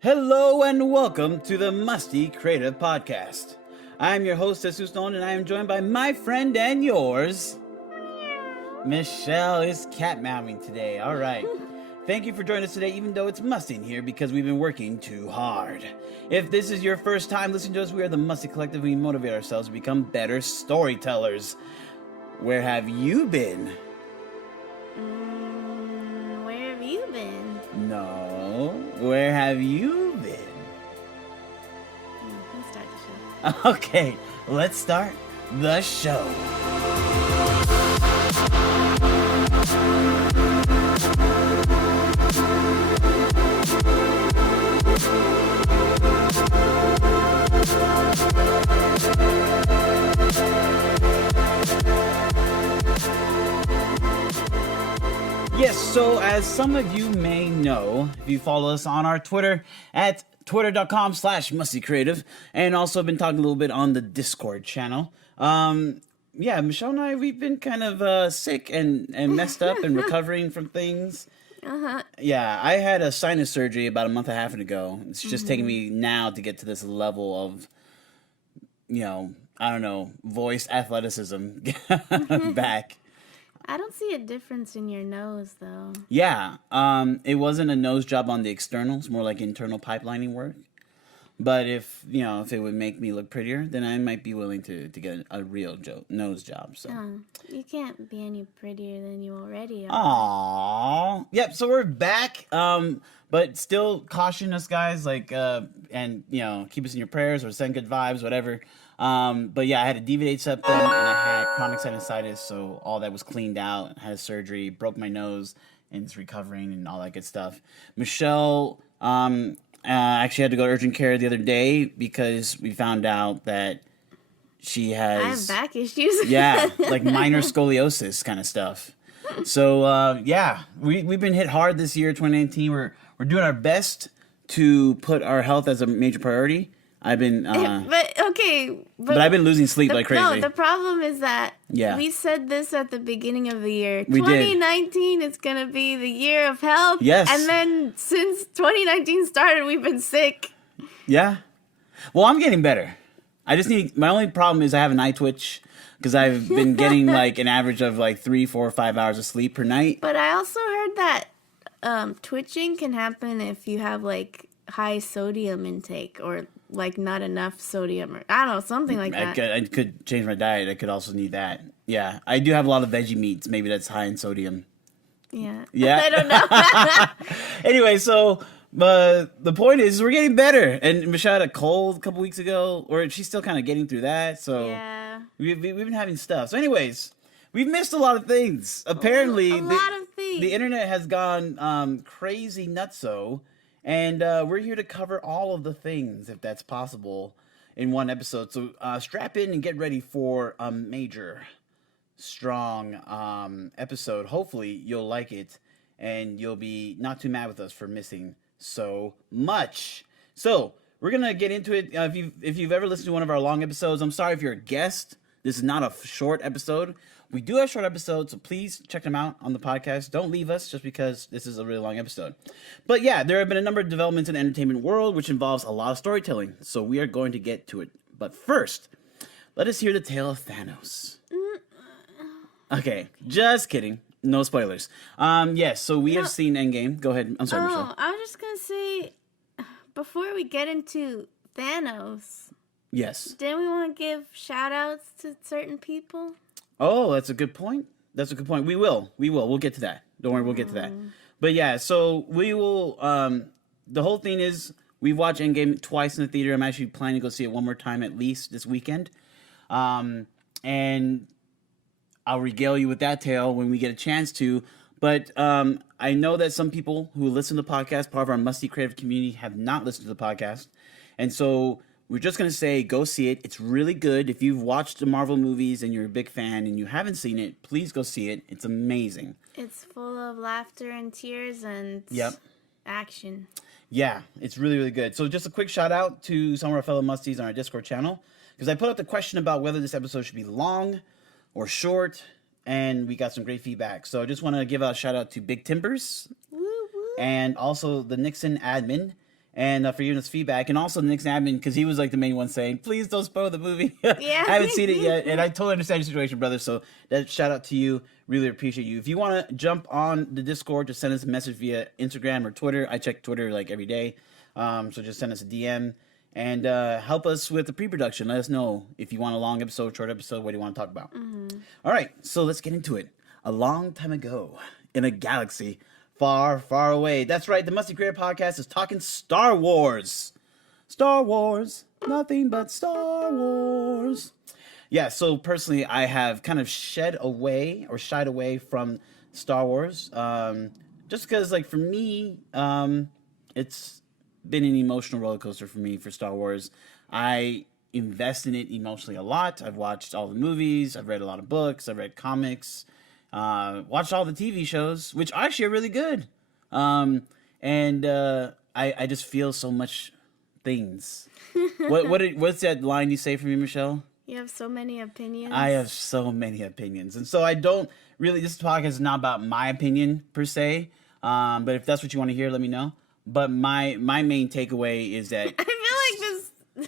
Hello and welcome to the Musty Creative Podcast. I'm your host, Jesús, and I am joined by my friend and yours, Michelle is cat meowing today. All right. Thank you for joining us today, even though it's musty in here because we've been working too hard. If this is your first time listening to us, we are the Musty Collective. We motivate ourselves to become better storytellers. Where have you been? Where have you been? No. Where have you been? Let's start the show. Okay, let's start the show. Yes, so as some of you may know, if you follow us on our Twitter at twitter.com/mustycreative, and also been talking a little bit on the Discord channel. Michelle and I, we've been kind of sick and messed up and recovering from things. Yeah, I had a sinus surgery about a month and a half ago. It's just taking me now to get to this level of, voice athleticism back. I don't see a difference in your nose, though. Yeah, it wasn't a nose job on the externals, more like internal pipelining work. But if it would make me look prettier, then I might be willing to get a real nose job. So you can't be any prettier than you already are. Aww. Yep. So we're back. But still caution us, guys. And keep us in your prayers or send good vibes, whatever. But yeah, I had a deviated septum and I had chronic sinusitis, so all that was cleaned out. I had surgery, broke my nose, and it's recovering and all that good stuff. Michelle actually had to go to urgent care the other day because we found out that she has... I have back issues. Yeah, like minor scoliosis kind of stuff. So, we've been hit hard this year, 2019. We're doing our best to put our health as a major priority. I've been... But I've been losing sleep like crazy. No, the problem is that we said this at the beginning of the year. We 2019 is going to be the year of health. Yes. And then since 2019 started, we've been sick. Yeah. Well, I'm getting better. My only problem is I have an eye twitch because I've been getting like an average of like 3, 4, 5 hours of sleep per night. But I also heard that twitching can happen if you have like high sodium intake or like not enough sodium or I don't know, something like that. I could change my diet. I could also need that. Yeah, I do have a lot of veggie meats. Maybe that's high in sodium. Yeah. I don't know. Anyway, so the point is we're getting better. And Michelle had a cold a couple weeks ago, or she's still kind of getting through that. So yeah, we've been having stuff. So anyways, we've missed a lot of things. Apparently, the internet has gone crazy nutso. And we're here to cover all of the things, if that's possible, in one episode. So strap in and get ready for a major, strong episode. Hopefully you'll like it, and you'll be not too mad with us for missing so much. So we're going to get into it. If you've ever listened to one of our long episodes, I'm sorry if you're a guest. This is not a short episode. We do have short episodes, so please check them out on the podcast. Don't leave us just because this is a really long episode. But yeah, there have been a number of developments in the entertainment world, which involves a lot of storytelling. So we are going to get to it. But first, let us hear the tale of Thanos. Okay, just kidding. No spoilers. Yes, so we have seen Endgame. Go ahead. I'm sorry, Michelle. I was just going to say, before we get into Thanos... Yes. Didn't we want to give shout-outs to certain people? Oh, that's a good point. We will. We'll get to that. Don't worry, we'll get to that. But yeah, so we will... the whole thing is, we've watched Endgame twice in the theater. I'm actually planning to go see it one more time at least this weekend. And I'll regale you with that tale when we get a chance to. But I know that some people who listen to the podcast, part of our Musty Creative community, have not listened to the podcast. And so... we're just going to say, go see it. It's really good. If you've watched the Marvel movies and you're a big fan and you haven't seen it, please go see it. It's amazing. It's full of laughter and tears and action. Yeah, it's really, really good. So just a quick shout out to some of our fellow Musties on our Discord channel, because I put up the question about whether this episode should be long or short, and we got some great feedback. So I just want to give a shout out to Big Timbers and also the Nixon admin. and for giving us feedback. And also Nick's admin, because he was like the main one saying, please don't spoil the movie. Yeah. I haven't seen it yet, and I totally understand your situation, brother. So that shout out to you. Really appreciate you. If you want to jump on the Discord, just send us a message via Instagram or Twitter. I check Twitter like every day. So just send us a DM and help us with the pre-production. Let us know if you want a long episode, short episode, what do you want to talk about. All right, so let's get into it. A long time ago, in a galaxy far, far away. That's right, the Musty Creator Podcast is talking Star Wars. Star Wars, nothing but Star Wars. Yeah, so personally, I have kind of shied away from Star Wars. Just because, like, for me, it's been an emotional roller coaster for me for Star Wars. I invest in it emotionally a lot. I've watched all the movies. I've read a lot of books. I've read comics. Watched all the TV shows, which actually are really good. I just feel so much things. What's that line you say for me, Michelle? You have so many opinions. I have so many opinions, and so I don't really. This podcast is not about my opinion per se. But if that's what you want to hear, let me know. But my main takeaway is that I feel like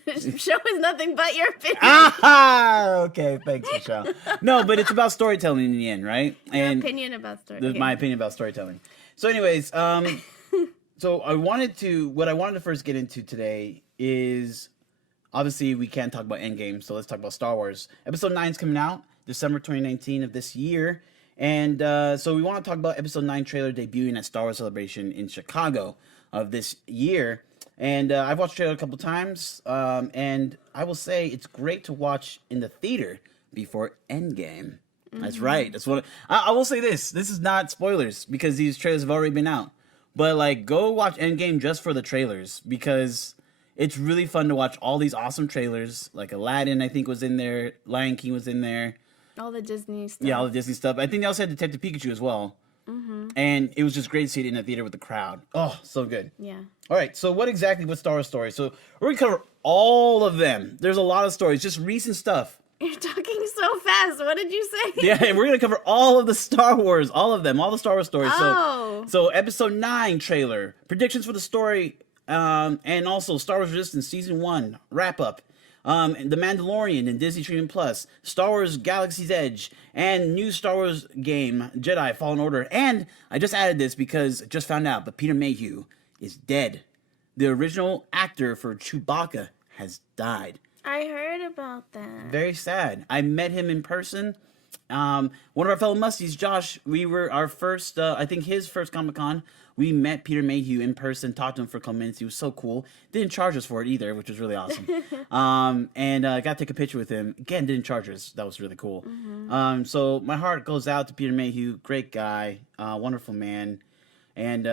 this show is nothing but your opinion. Okay, thanks, Michelle. No, but it's about storytelling in the end, right? Your opinion about storytelling. My opinion about storytelling. So anyways, so what I wanted to first get into today is, obviously we can't talk about Endgame, so let's talk about Star Wars. Episode 9 is coming out December 2019 of this year. And so we want to talk about Episode 9 trailer debuting at Star Wars Celebration in Chicago of this year. And I've watched the trailer a couple times, and I will say it's great to watch in the theater before Endgame. That's right. That's what I will say. This is not spoilers because these trailers have already been out. But like, go watch Endgame just for the trailers because it's really fun to watch all these awesome trailers. Like Aladdin, I think was in there. Lion King was in there. All the Disney stuff. Yeah, all the Disney stuff. I think they also had Detective Pikachu as well. And it was just great to see it in the theater with the crowd. Oh, so good. Yeah. All right, so what Star Wars stories? So we're going to cover all of them. There's a lot of stories, just recent stuff. You're talking so fast. What did you say? Yeah, and we're going to cover all of the Star Wars, all of them, all the Star Wars stories. Oh. So Episode 9 trailer, predictions for the story, and also Star Wars Resistance Season 1 wrap-up. The Mandalorian and Disney Streaming Plus, Star Wars Galaxy's Edge, and new Star Wars game, Jedi Fallen Order. And I just added this because I just found out, but Peter Mayhew is dead. The original actor for Chewbacca has died. I heard about that. Very sad. I met him in person. One of our fellow Musties, Josh, we were our first, I think his first Comic-Con. We met Peter Mayhew in person, talked to him for a couple minutes. He was so cool. Didn't charge us for it either, which was really awesome. And got to take a picture with him. Again, didn't charge us. That was really cool. So my heart goes out to Peter Mayhew. Great guy. Wonderful man. And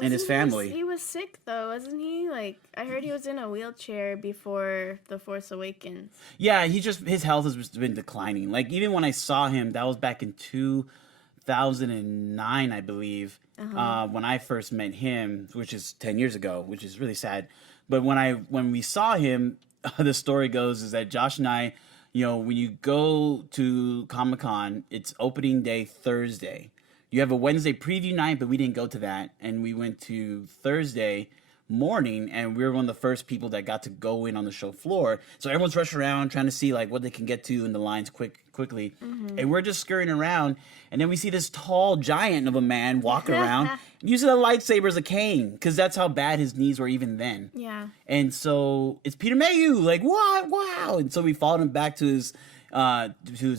his family. He was sick, though, wasn't he? Like, I heard he was in a wheelchair before The Force Awakens. Yeah, his health has been declining. Like, even when I saw him, that was back in 2009, I believe. When I first met him, which is 10 years ago, which is really sad. But when we saw him, the story goes is that Josh and I, when you go to Comic-Con, it's opening day Thursday. You have a Wednesday preview night, but we didn't go to that. And we went to Thursday morning, and we were one of the first people that got to go in on the show floor. So everyone's rushing around trying to see like what they can get to in the lines quickly. And we're just scurrying around, and then we see this tall giant of a man walking around using a lightsaber as a cane because that's how bad his knees were even then. Yeah. And so it's Peter Mayhew, like what? Wow! And so we followed him back to his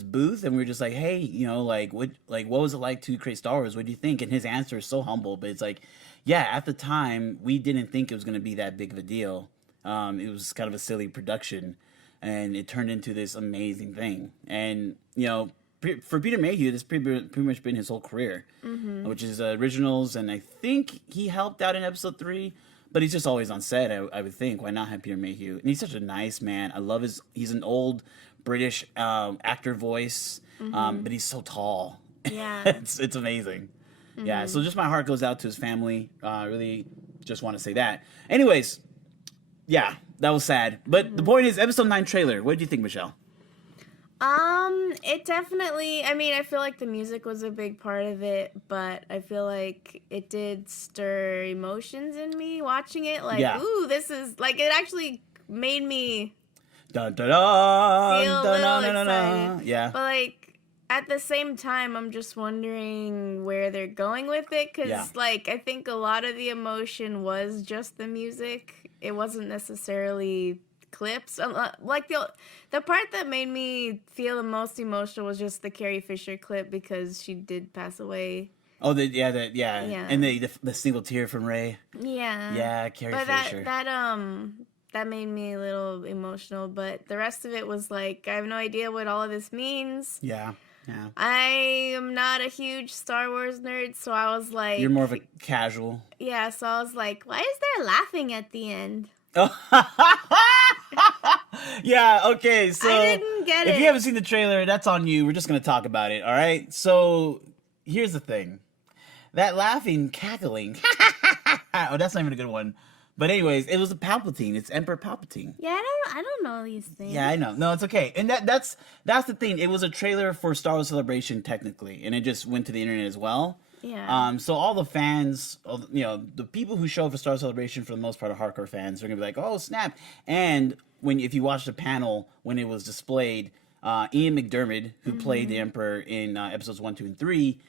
booth, and we were just like, hey, what was it like to create Star Wars? What do you think? And his answer is so humble, but it's like, yeah, at the time we didn't think it was going to be that big of a deal. It was kind of a silly production, and it turned into this amazing thing. And for Peter Mayhew, this pretty much been his whole career, which is originals, and I think he helped out in Episode 3. But he's just always on set, I would think. Why not have Peter Mayhew? And he's such a nice man. I love he's an old British actor voice, but he's so tall. Yeah. it's amazing. Yeah, so just my heart goes out to his family. Really just want to say that. Anyways, yeah, that was sad. But the point is, Episode 9 trailer. What did you think, Michelle? It definitely, I mean, I feel like the music was a big part of it, but I feel like it did stir emotions in me watching it. Like, Yeah. ooh, this is, like, it actually made me Dun, dun, dun, feel a dun, little dun, dun, dun. excited. Yeah. But, like, at the same time, I'm just wondering where they're going with it, because, Yeah. like, I think a lot of the emotion was just the music. It wasn't necessarily clips. Like the part that made me feel the most emotional was just the Carrie Fisher clip because she did pass away. Oh, yeah. Yeah. And the single tear from Ray. Yeah. Yeah, Carrie But Fisher. that made me a little emotional, but the rest of it was like, I have no idea what all of this means. Yeah. I am not a huge Star Wars nerd, so I was like, You're more of a casual. Yeah, so I was like, why is there laughing at the end? Yeah, okay, so I didn't get if it. you haven't seen the trailer, that's on you. We're just gonna talk about it, all right? So here's the thing. That laughing, cackling. Oh, that's not even a good one. But anyways, it was a Palpatine. It's Emperor Palpatine. Yeah, I don't know these things. Yeah, I know. No, it's okay. And that's the thing. It was a trailer for Star Wars Celebration technically, and it just went to the internet as well. Yeah. So all the fans, the people who show up for Star Wars Celebration for the most part are hardcore fans. They're gonna be like, "Oh snap!" And if you watch the panel when it was displayed, Ian McDiarmid, who played the Emperor in episodes 1, 2, and 3,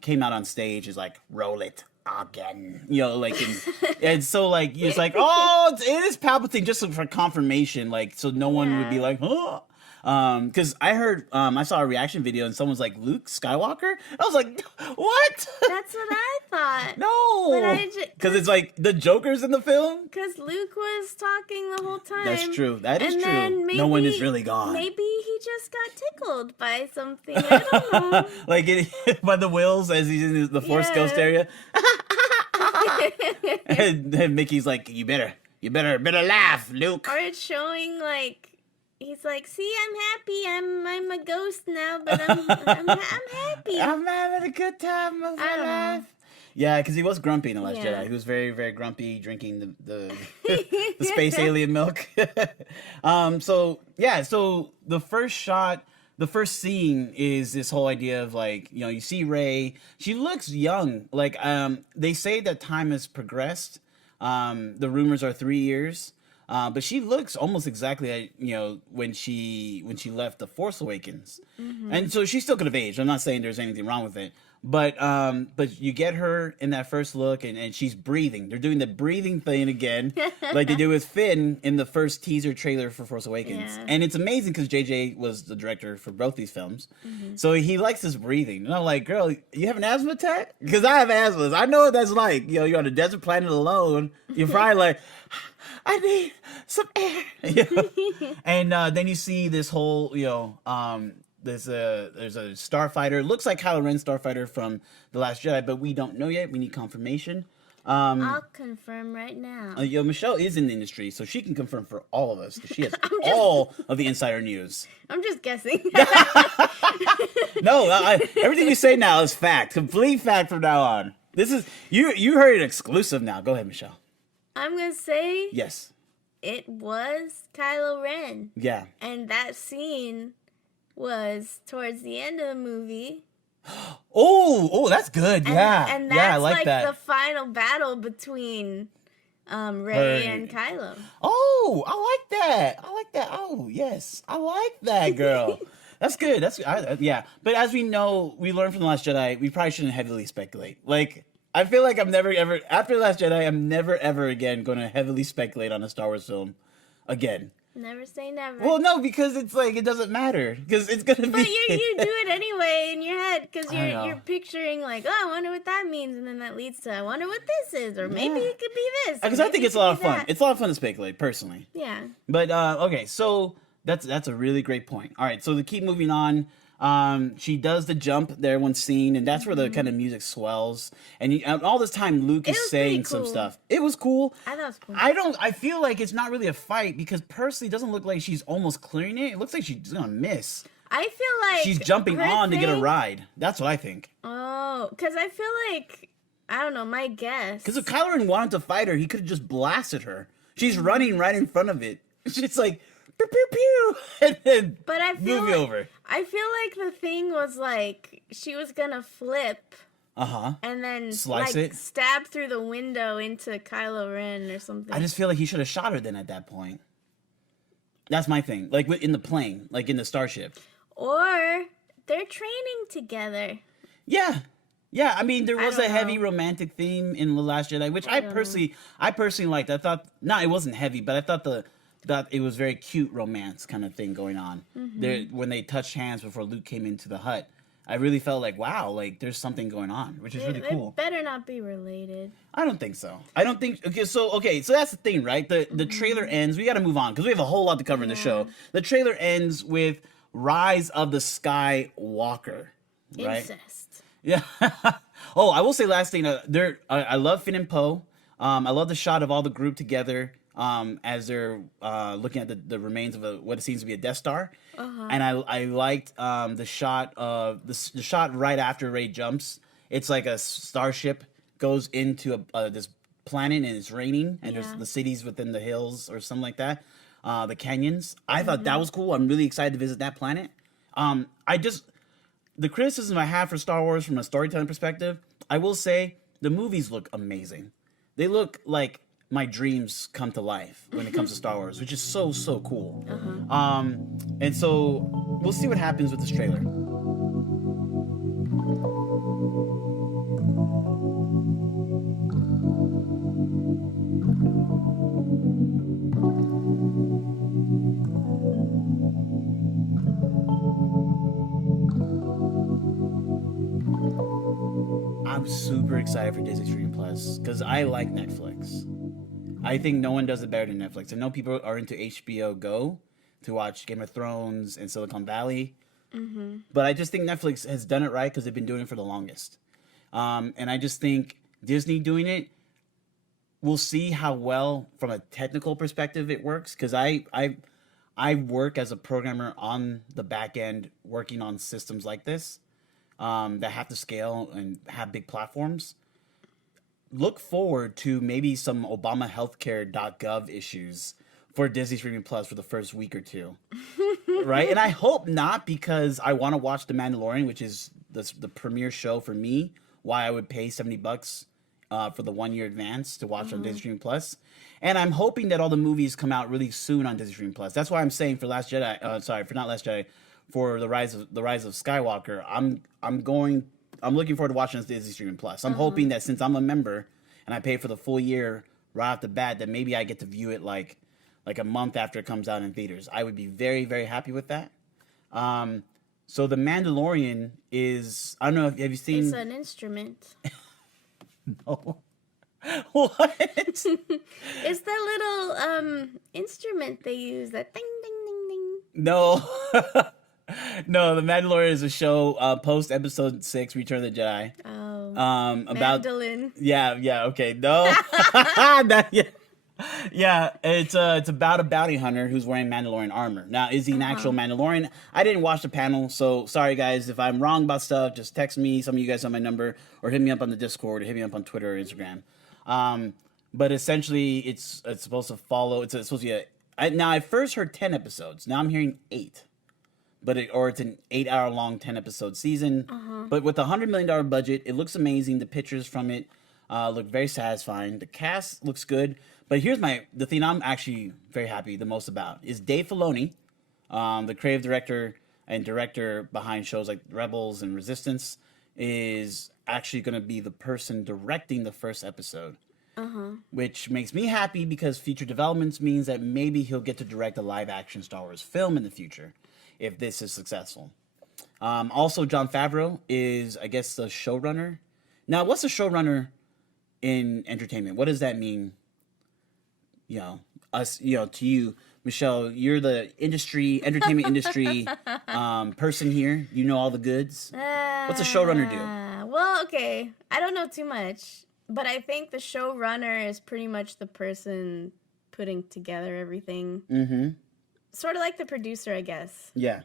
came out on stage. Is like, "Roll it again," and so like it's like, "Oh, it is Palpatine," just for confirmation, like so no one would be like, "Huh." Because I heard, I saw a reaction video and someone's like, Luke Skywalker? I was like, what? That's what I thought. No! Because it's like, the Joker's in the film? Because Luke was talking the whole time. That's true. That is and true. Then maybe, no one is really gone. Maybe he just got tickled by something. I don't know. Like by the Wills as he's in the Force Ghost area. and Mickey's like, you better laugh, Luke. Or it's showing like, he's like, see, I'm happy. I'm a ghost now, but I'm happy. I'm having a good time of my life. Yeah, because he was grumpy in The Last Jedi. He was very, very grumpy, drinking the space alien milk. So the first scene is this whole idea of like, you see Rey. She looks young. Like, they say that time has progressed. The rumors are 3 years. But she looks almost exactly like, when she left The Force Awakens. And so she still could have aged. I'm not saying there's anything wrong with it. But you get her in that first look and she's breathing. They're doing the breathing thing again, like they did with Finn in the first teaser trailer for Force Awakens. Yeah. And it's amazing because JJ was the director for both these films. So he likes this breathing. And I'm like, girl, you have an asthma attack? Because I have asthma. I know what that's like. You're on a desert planet alone. You're probably like, I need some air. And then you see this whole, there's a starfighter. Looks like Kylo Ren's starfighter from The Last Jedi, but we don't know yet. We need confirmation. I'll confirm right now. Michelle is in the industry, so she can confirm for all of us because she has all of the insider news. I'm just guessing. No, everything you say now is fact. Complete fact from now on. This is you heard it exclusive now. Go ahead, Michelle. I'm gonna say Yes. it was Kylo Ren. Yeah. And that scene was towards the end of the movie. Oh, that's good. And, Yeah. And that's yeah, I like that. the final battle between Rey and Kylo. Oh, I like that. Oh, yes. I like that, girl. That's good. Yeah. But as we know, we learned from The Last Jedi, we probably shouldn't heavily speculate. Like, I feel like I'm never, ever, after The Last Jedi, I'm never, ever again going to heavily speculate on a Star Wars film again. Never say never. Well, no, because it's like, it doesn't matter. Because it's going to be... But you do it anyway in your head, because I you're picturing, like, oh, I wonder what that means, and then that leads to, I wonder what this is, or maybe it could be this. Because I think it's a lot of fun. That. It's a lot of fun to speculate, personally. Yeah. But, okay, so that's a really great point. All right, so to keep moving on, she does the jump there one scene, and that's where the kind of music swells. And all this time, Luke is saying some stuff. It was cool. I thought it was cool. I feel like it's not really a fight because personally, it doesn't look like she's almost clearing it. It looks like she's gonna miss. I feel like she's jumping on to get a ride. That's what I think. Oh, because I feel like, I don't know, my guess. Because if Kylo Ren wanted to fight her, he could have just blasted her. She's running right in front of it. It's like, pew pew pew, and then But I feel movie like, over. I feel like the thing was like she was gonna flip Uh-huh. and then Slice like it. stab through the window into Kylo Ren or something. I just feel like he should have shot her then at that point. That's my thing. Like in the plane, like in the starship. Or they're training together. Yeah. Yeah, I mean, there was don't a heavy know. romantic theme in The Last Jedi, which I personally liked. I thought, it wasn't heavy, but I thought that it was very cute romance kind of thing going on. There, when they touched hands before Luke came into the hut, I really felt like, wow, like there's something going on, which is really cool. They better not be related. I don't think so. I don't think. Okay, so that's the thing, right? The trailer ends. We got to move on because we have a whole lot to cover in the show. The trailer ends with Rise of the Skywalker, right? Incest. Yeah. Oh, I will say last thing. I love Finn and Poe. I love the shot of all the group together as they're looking at the remains of what it seems to be a Death Star. And I liked the shot of the shot right after Rey jumps. It's like a starship goes into this planet and it's raining and there's the cities within the hills or something like that. The canyons. I thought that was cool. I'm really excited to visit that planet. The criticism I have for Star Wars from a storytelling perspective, I will say the movies look amazing. They look like my dreams come to life when it comes to Star Wars, which is so cool. And so we'll see what happens with this trailer. I'm super excited for Disney Streaming Plus because I like Netflix. I think no one does it better than Netflix. I know people are into HBO Go to watch Game of Thrones and Silicon Valley, but I just think Netflix has done it right because they've been doing it for the longest. And I just think Disney doing it, we'll see how well from a technical perspective it works because I work as a programmer on the back end working on systems like this. That have to scale and have big platforms. Look forward to maybe some ObamaHealthcare.gov issues for Disney Streaming Plus for the first week or two, right? And I hope not because I want to watch The Mandalorian, which is the premiere show for me. Why I would pay $70 for the 1 year advance to watch on Disney Streaming Plus, and I'm hoping that all the movies come out really soon on Disney Streaming Plus. That's why I'm saying for Last Jedi. For not Last Jedi. For the rise of Skywalker, I'm looking forward to watching this Disney Streaming Plus. I'm hoping that since I'm a member and I pay for the full year right off the bat, that maybe I get to view it like a month after it comes out in theaters. I would be very, very happy with that. So the Mandalorian is, I don't know, have you seen? It's an instrument. No. What? It's the little instrument they use, that ding ding ding ding. No. No, The Mandalorian is a show post episode 6, Return of the Jedi. Oh. About mandolin. Yeah, okay. No. Yeah, it's about a bounty hunter who's wearing Mandalorian armor. Now, is he an actual Mandalorian? I didn't watch the panel, so sorry guys if I'm wrong about stuff. Just text me. Some of you guys have my number, or hit me up on the Discord, or hit me up on Twitter or Instagram. But essentially, it's supposed to follow. It's supposed to be now I first heard 10 episodes. Now I'm hearing 8. It's an 8-hour long 10 episode season. But with a $100 million budget, it looks amazing. The pictures from it look very satisfying. The cast looks good. But here's the thing I'm actually very happy the most about is Dave Filoni, the creative director and director behind shows like Rebels and Resistance, is actually going to be the person directing the first episode. Which makes me happy because future developments means that maybe he'll get to direct a live action Star Wars film in the future if this is successful. Also, Jon Favreau is, I guess, the showrunner. Now, what's a showrunner in entertainment? What does that mean? To you, Michelle, you're the entertainment industry person here. You know all the goods. What's a showrunner do? Well, okay. I don't know too much, but I think the showrunner is pretty much the person putting together everything. Sort of like the producer, I guess. Yeah.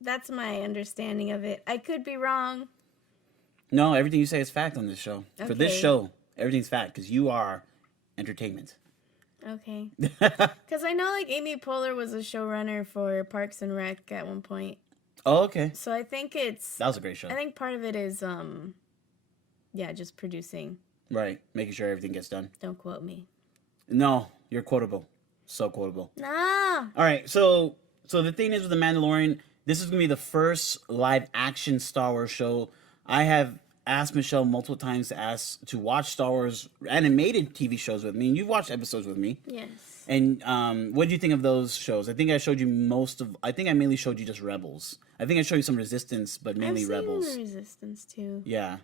That's my understanding of it. I could be wrong. No, everything you say is fact on this show. Okay. For this show, everything's fact because you are entertainment. Okay. Because I know, like, Amy Poehler was a showrunner for Parks and Rec at one point. Oh, okay. So I think it's... That was a great show. I think part of it is, yeah, just producing. Right. Making sure everything gets done. Don't quote me. No, you're quotable. So quotable. Nah. All right. So the thing is with The Mandalorian, this is going to be the first live action Star Wars show. I have asked Michelle multiple times to watch Star Wars animated TV shows with me. And you've watched episodes with me. Yes. And what do you think of those shows? I think I showed you I think I mainly showed you just Rebels. I think I showed you some Resistance, but mainly I've Rebels. seen Resistance too. Yeah.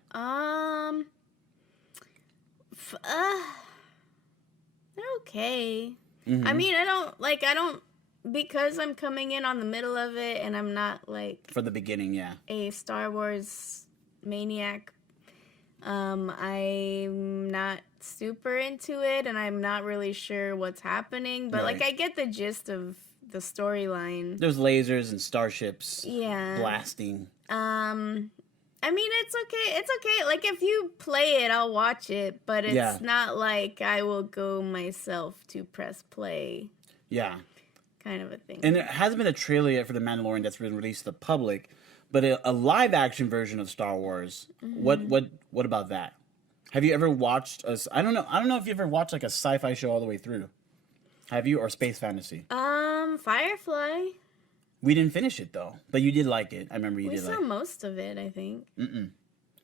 They're okay. Mm-hmm. I mean, I don't, because I'm coming in on the middle of it and I'm not like For the beginning, yeah. a Star Wars maniac. I'm not super into it and I'm not really sure what's happening, but Right. like I get the gist of the storyline. There's lasers and starships Yeah. blasting. I mean, it's okay. It's okay. Like, if you play it, I'll watch it. But it's Yeah. not like I will go myself to press play Yeah. kind of a thing. And there hasn't been a trailer yet for The Mandalorian that's been released to the public, but a live action version of Star Wars. Mm-hmm. What about that? Have you ever watched I don't know if you ever watched like a sci-fi show all the way through. Have you, or space fantasy? Firefly. We didn't finish it though, but you did like it. I remember you We did saw like it. most of it, I think. Mm-mm.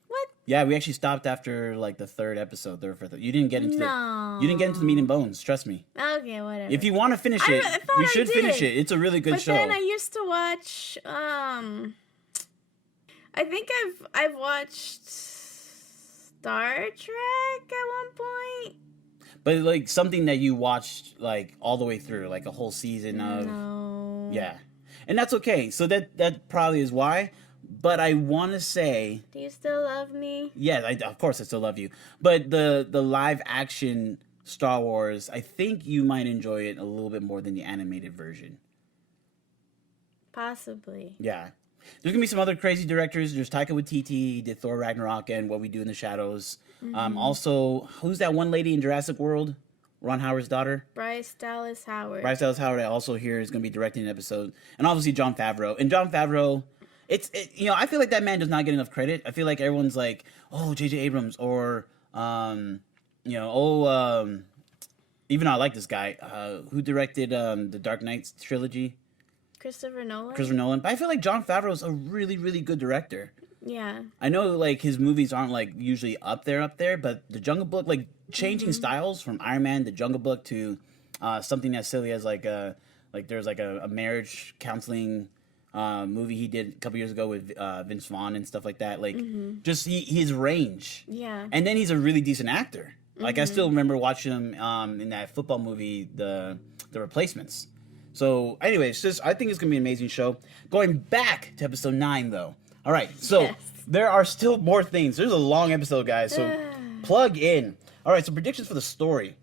What? Yeah, we actually stopped after like the third episode, third or fourth. You didn't get into No. you didn't get into the meat and bones. Trust me. Okay, whatever. If you want to finish I it, thought we I should did. finish it. It's a really good But show. then I used to watch, I think I've watched Star Trek at one point. But like something that you watched like all the way through, like a whole season of. No. Yeah, and that's okay. So that probably is why. But I want to say, Do you still love me? yeah, of course I still love you. But the live action Star Wars, I think you might enjoy it a little bit more than the animated version. Possibly. Yeah. There's gonna be some other crazy directors. There's Taika Waititi, he did Thor Ragnarok and What We Do in the Shadows. Also, who's that one lady in Jurassic World? Ron Howard's daughter. Bryce Dallas Howard. Bryce Dallas Howard, I also hear is gonna be directing an episode, and obviously Jon Favreau. And Jon Favreau, I feel like that man does not get enough credit. I feel like everyone's like, oh, J.J. Abrams, or even though I like this guy, who directed the Dark Knight trilogy. Christopher Nolan. Christopher Nolan. But I feel like Jon Favreau is a really, really good director. Yeah. I know like his movies aren't like usually up there, but The Jungle Book, like changing styles from Iron Man, The Jungle Book to something as silly as there's like a marriage counseling movie he did a couple years ago with Vince Vaughn and stuff like that. Like just his range. Yeah. And then he's a really decent actor. Like I still remember watching him in that football movie, The Replacements. So, anyways, I think it's gonna be an amazing show. Going back to episode 9, though. All right, so Yes. there are still more things. There's a long episode, guys. So plug in. All right, so predictions for the story.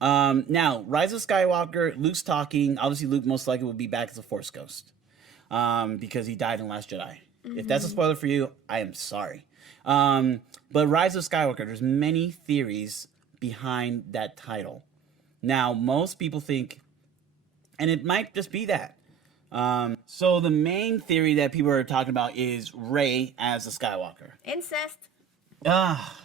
Now, Rise of Skywalker. Luke's talking. Obviously, Luke most likely will be back as a Force ghost because he died in Last Jedi. If that's a spoiler for you, I am sorry. But Rise of Skywalker. There's many theories behind that title. Now, most people think. And it might just be that. So the main theory that people are talking about is Rey as a Skywalker. Incest.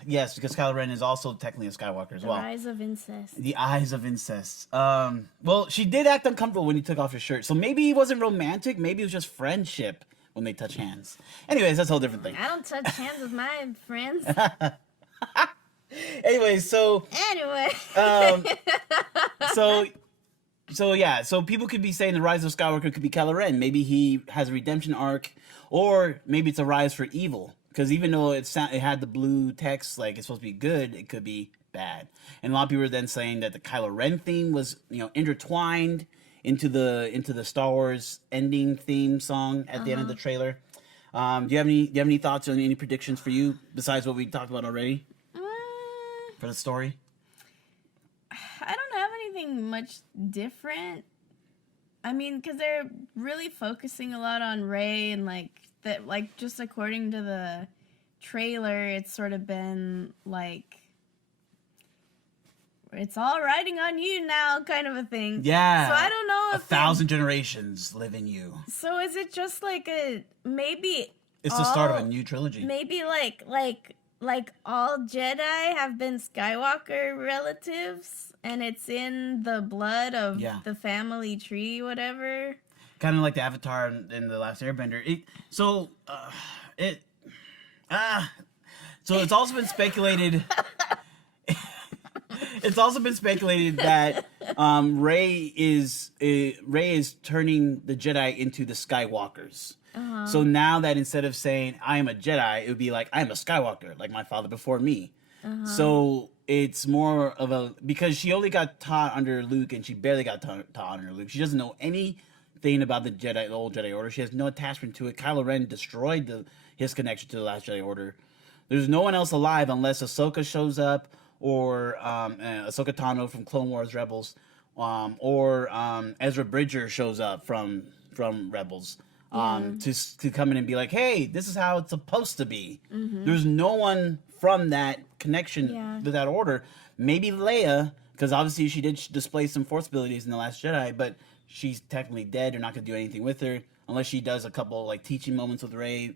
Yes, because Kylo Ren is also technically a Skywalker as The well. rise of incest. The eyes of incest. Well, she did act uncomfortable when he took off his shirt. So maybe he wasn't romantic. Maybe it was just friendship when they touch hands. Anyways, that's a whole different thing. I don't touch hands with my friends. Anyways, so... Anyway. So people could be saying the Rise of Skywalker could be Kylo Ren. Maybe he has a redemption arc, or maybe it's a rise for evil. Because even though it had the blue text, like it's supposed to be good, it could be bad. And a lot of people are then saying that the Kylo Ren theme was, intertwined into the Star Wars ending theme song at the end of the trailer. Do you have any thoughts on any predictions for you besides what we talked about already for the story? I don't have anything much different. I mean, because they're really focusing a lot on Rey and just according to the trailer, it's sort of been like it's all riding on you now, kind of a thing. Yeah. So I don't know if 1,000 generations live in you. So is it just like maybe? It's the start of a new trilogy. Maybe like all Jedi have been Skywalker relatives, and it's in the blood of the family tree, whatever. Kind of like the Avatar in the Last Airbender. So it's also been speculated. It's also been speculated that Rey is turning the Jedi into the Skywalkers. Uh-huh. So now that instead of saying I am a Jedi, it would be like I am a Skywalker, like my father before me. Uh-huh. So it's more of a, because she only got taught under Luke, and she barely got taught under Luke. She doesn't know anything about the old Jedi Order. She has no attachment to it. Kylo Ren destroyed his connection to the Last Jedi Order. There's no one else alive unless Ahsoka shows up, or Ahsoka Tano from Clone Wars Rebels, or Ezra Bridger shows up from Rebels, to come in and be like, hey, this is how it's supposed to be. Mm-hmm. There's no one from that connection to that order. Maybe Leia, because obviously she did display some Force abilities in The Last Jedi, but she's technically dead. They're not going to do anything with her unless she does a couple like teaching moments with Rey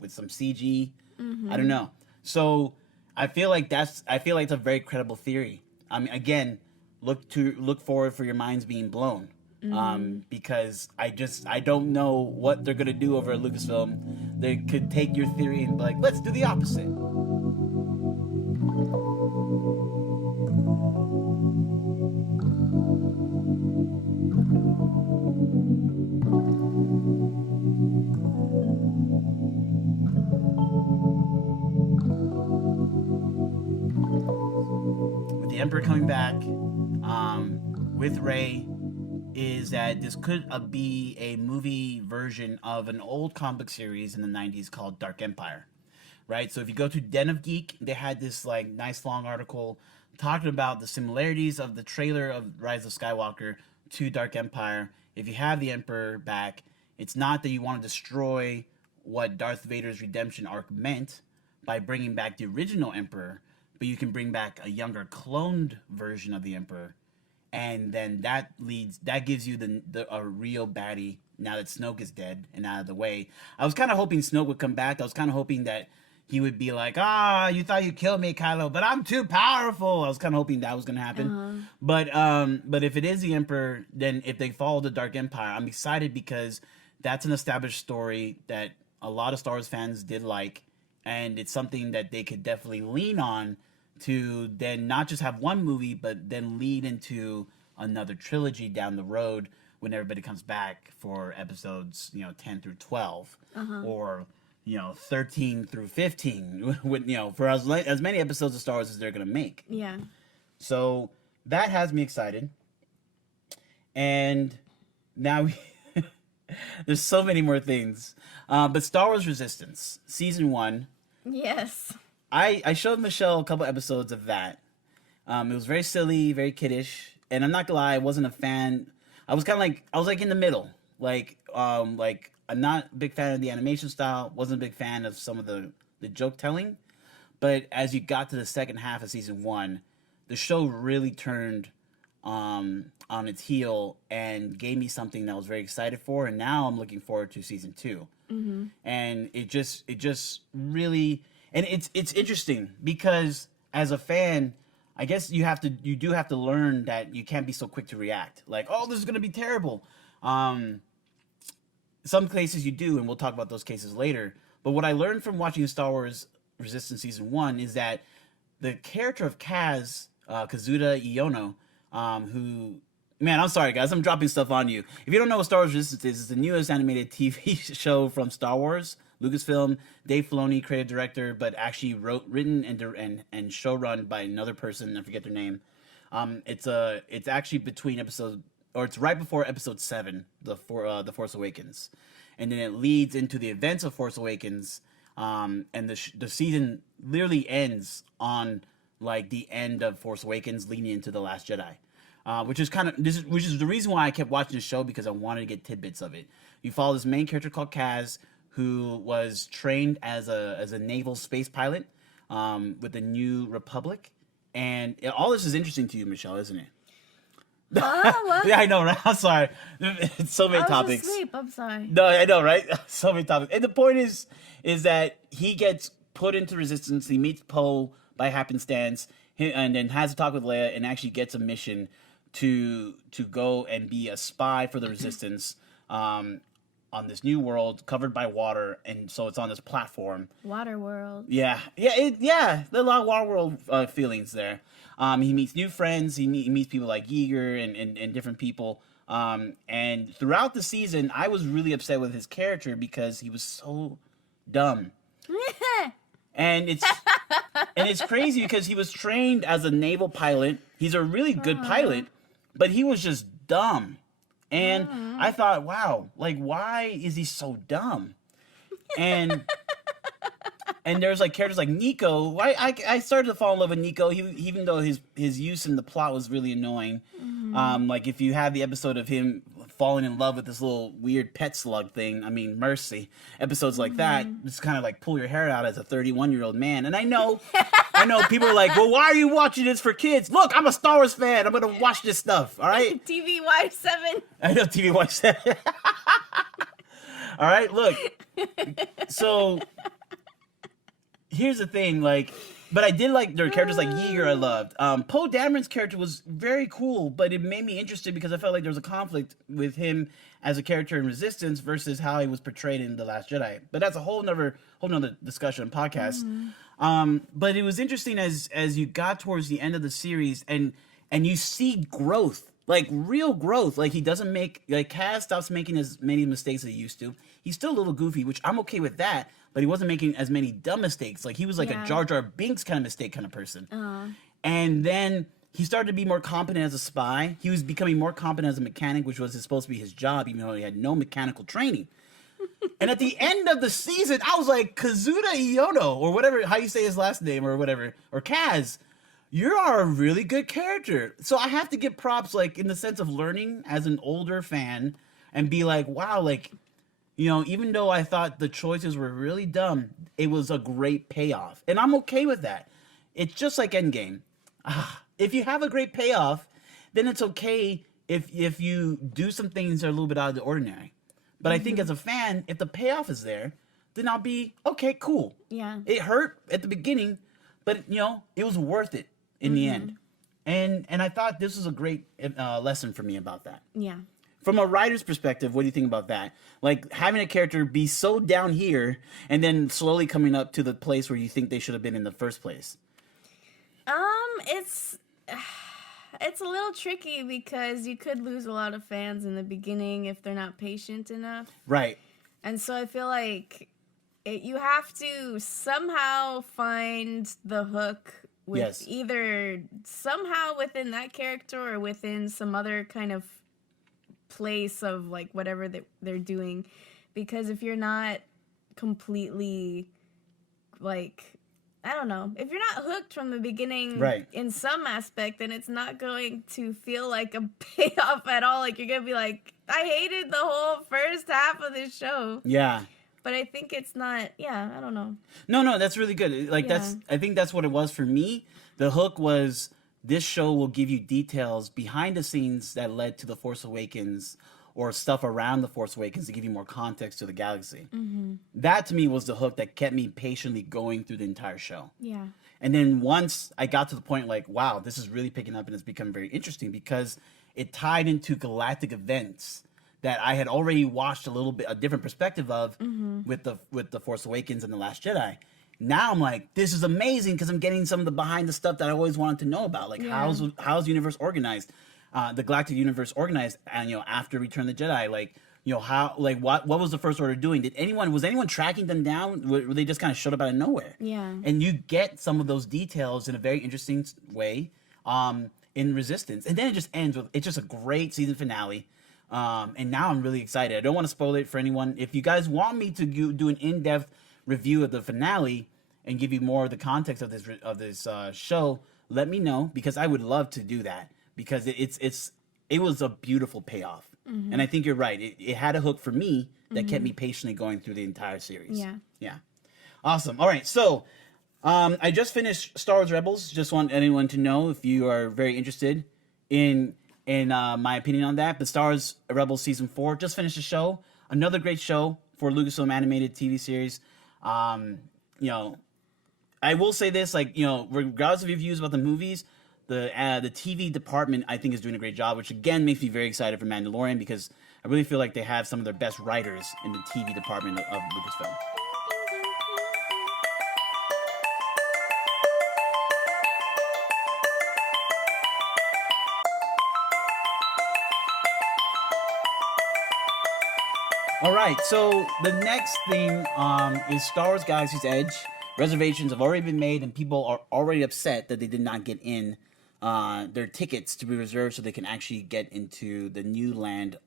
with some CG. Mm-hmm. I don't know. So I feel like it's a very credible theory. I mean, again, look forward for your minds being blown. Mm-hmm. Because I don't know what they're gonna do over at Lucasfilm. They could take your theory and be like, let's do the opposite. With the Emperor coming back, with Rey, is that this could be a movie version of an old comic series in the 90s called Dark Empire, right? So if you go to Den of Geek, they had this like nice long article talking about the similarities of the trailer of Rise of Skywalker to Dark Empire. If you have the Emperor back, it's not that you want to destroy what Darth Vader's redemption arc meant by bringing back the original Emperor, but you can bring back a younger cloned version of the Emperor. And then that gives you a real baddie now that Snoke is dead and out of the way. I was kind of hoping Snoke would come back. I was kind of hoping that he would be like, you thought you killed me, Kylo, but I'm too powerful. I was kind of hoping that was going to happen. Uh-huh. But if it is the Emperor, then if they follow the Dark Empire, I'm excited because that's an established story that a lot of Star Wars fans did like. And it's something that they could definitely lean on to then not just have one movie, but then lead into another trilogy down the road when everybody comes back for episodes, 10 through 12, uh-huh. or 13 through 15, with for as many episodes of Star Wars as they're gonna make. Yeah. So that has me excited, and now there's so many more things. But Star Wars Resistance Season 1. Yes. I showed Michelle a couple episodes of that. It was very silly, very kiddish, and I'm not gonna lie, I wasn't a fan. I was like in the middle. Like I'm not a big fan of the animation style. Wasn't a big fan of some of the joke telling. But as you got to the second half of Season 1, the show really turned on its heel and gave me something that I was very excited for. And now I'm looking forward to Season 2. Mm-hmm. And it just really. And it's interesting because as a fan, I guess you do have to learn that you can't be so quick to react. Like, oh, this is gonna be terrible. Some cases you do, and we'll talk about those cases later. But what I learned from watching Star Wars Resistance Season 1 is that the character of Kaz, Kazuda Iono, who, man, I'm sorry guys, I'm dropping stuff on you. If you don't know what Star Wars Resistance is, it's the newest animated TV show from Star Wars. Lucasfilm, Dave Filoni, creative director, but actually written and show run by another person. I forget their name. It's actually between episodes, or it's right before Episode 7, the Force Awakens, and then it leads into the events of Force Awakens. And the season literally ends on like the end of Force Awakens, leading into The Last Jedi. Which is the reason why I kept watching the show, because I wanted to get tidbits of it. You follow this main character called Kaz, who was trained as a naval space pilot with the New Republic, And all this is interesting to you, Michelle, isn't it? What? Yeah, I know, right? I'm sorry. It's so many I was topics. asleep. I'm sorry. No, I know, right? So many topics. And the point is that he gets put into resistance. He meets Poe by happenstance, and then has a talk with Leia, and actually gets a mission to go and be a spy for the resistance on this new world covered by water, and so it's on this platform. Water world. Yeah, there's a lot of water world feelings there. He meets new friends. He meets people like Yeager and different people. And throughout the season, I was really upset with his character because he was so dumb. And it's crazy because he was trained as a naval pilot. He's a really good pilot, but he was just dumb. And I thought, wow, like, why is he so dumb? And there's like characters like Nico. I started to fall in love with Nico, even though his use in the plot was really annoying. Like if you have the episode of him falling in love with this little weird pet slug thing, I mean, mercy. Episodes like that just kind of like pull your hair out as a 31-year-old man. And I know people are like, well, why are you watching this for kids? Look, I'm a Star Wars fan. I'm going to watch this stuff. All right. TVY7. I know TVY7. All right. Look. So here's the thing, like, but I did like their characters like Yeager. I loved Poe Dameron's character was very cool, but it made me interested because I felt like there was a conflict with him as a character in Resistance versus how he was portrayed in The Last Jedi. But that's a whole nother discussion and podcast. But it was interesting as you got towards the end of the series and you see growth, like real growth. Like he doesn't make, like Kaz stops making as many mistakes as he used to. He's still a little goofy, which I'm okay with that. But he wasn't making as many dumb mistakes. Like he was like a Jar Jar Binks kind of mistake kind of person. And then he started to be more competent as a spy. He was becoming more competent as a mechanic, which was supposed to be his job, even though he had no mechanical training. And at the end of the season, I was like, Kazuda Iono, or whatever, how you say his last name, or whatever, or Kaz, you are a really good character. So I have to give props, like, in the sense of learning as an older fan, and be like, wow, like, you know, even though I thought the choices were really dumb, it was a great payoff. And I'm okay with that. It's just like Endgame. If you have a great payoff, then it's okay if you do some things that are a little bit out of the ordinary. But I think as a fan, if the payoff is there, then I'll be, okay, cool. Yeah. It hurt at the beginning, but, you know, it was worth it in the end. And I thought this was a great lesson for me about that. Yeah. From a writer's perspective, what do you think about that? Like having a character be so down here and then slowly coming up to the place where you think they should have been in the first place. It's a little tricky because you could lose a lot of fans in the beginning if they're not patient enough. Right. And so I feel like you have to somehow find the hook with either somehow within that character or within some other kind of place of like whatever they're doing, because if you're not completely like, I don't know, if you're not hooked from the beginning in some aspect, then it's not going to feel like a payoff at all. Like you're gonna be like, I hated the whole first half of this show. Yeah. But I think it's not, I don't know. No, that's really good. Like I think that's what it was for me. The hook was, this show will give you details behind the scenes that led to The Force Awakens or stuff around The Force Awakens to give you more context to the galaxy. That to me was the hook that kept me patiently going through the entire show. Yeah. And then once I got to the point like, wow, this is really picking up and it's become very interesting because it tied into galactic events that I had already watched a different perspective of with the Force Awakens and The Last Jedi. Now I'm like, this is amazing because I'm getting some of the behind the stuff that I always wanted to know about. Like how's the universe organized, the galactic universe organized, and after Return of the Jedi, like how, like what was the First Order doing? Was anyone tracking them down? Were they just kind of showed up out of nowhere? Yeah. And you get some of those details in a very interesting way in Resistance, and then it just ends with, it's just a great season finale. And now I'm really excited. I don't want to spoil it for anyone. If you guys want me to do an in-depth review of the finale and give you more of the context of this show, let me know, because I would love to do that, because it was a beautiful payoff. And I think you're right. It had a hook for me that kept me patiently going through the entire series. Yeah. Awesome. All right. So I just finished Star Wars Rebels. Just want anyone to know if you are very interested in my opinion on that. But Star Wars Rebels season 4 just finished the show. Another great show for Lucasfilm animated TV series. You know, I will say this, like, you know, regardless of your views about the movies, the TV department I think is doing a great job, which again makes me very excited for Mandalorian because I really feel like they have some of their best writers in the TV department of Lucasfilm. All right, so the next thing is Star Wars Galaxy's Edge. Reservations have already been made, and people are already upset that they did not get in their tickets to be reserved so they can actually get into the new land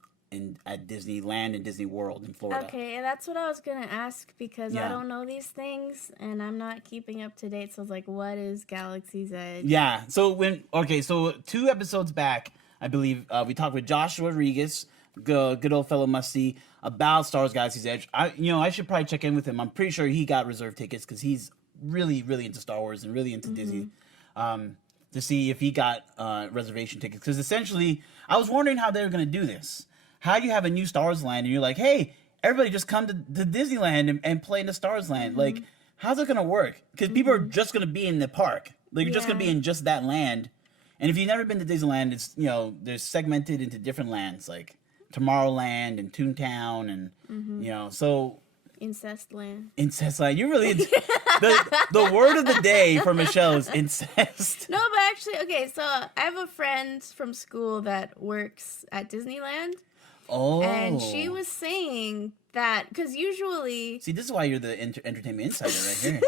at Disneyland and Disney World in Florida. Okay, and that's what I was gonna ask because I Yeah. don't know these things and I'm not keeping up to date. So I was like, what is Galaxy's Edge? Yeah, so 2 episodes back, I believe, we talked with Josh Rodriguez, good old fellow Musty, about Star Wars Galaxy's Edge. I should probably check in with him. I'm pretty sure he got reserved tickets because he's really, really into Star Wars and really into Disney. To see if he got reservation tickets. Because essentially, I was wondering how they were going to do this. How do you have a new Star Wars land and you're like, hey, everybody just come to Disneyland and play in the Star Wars land? Like, how's it going to work? Because people are just going to be in the park. Like, you're just going to be in just that land. And if you've never been to Disneyland, it's, you know, they're segmented into different lands, like Tomorrowland and Toontown and, you know, so... Incest land. Incest land. You really... the word of the day for Michelle is incest. No, but actually, okay, so I have a friend from school that works at Disneyland. Oh. And she was saying that, because usually... See, this is why you're the entertainment insider right here.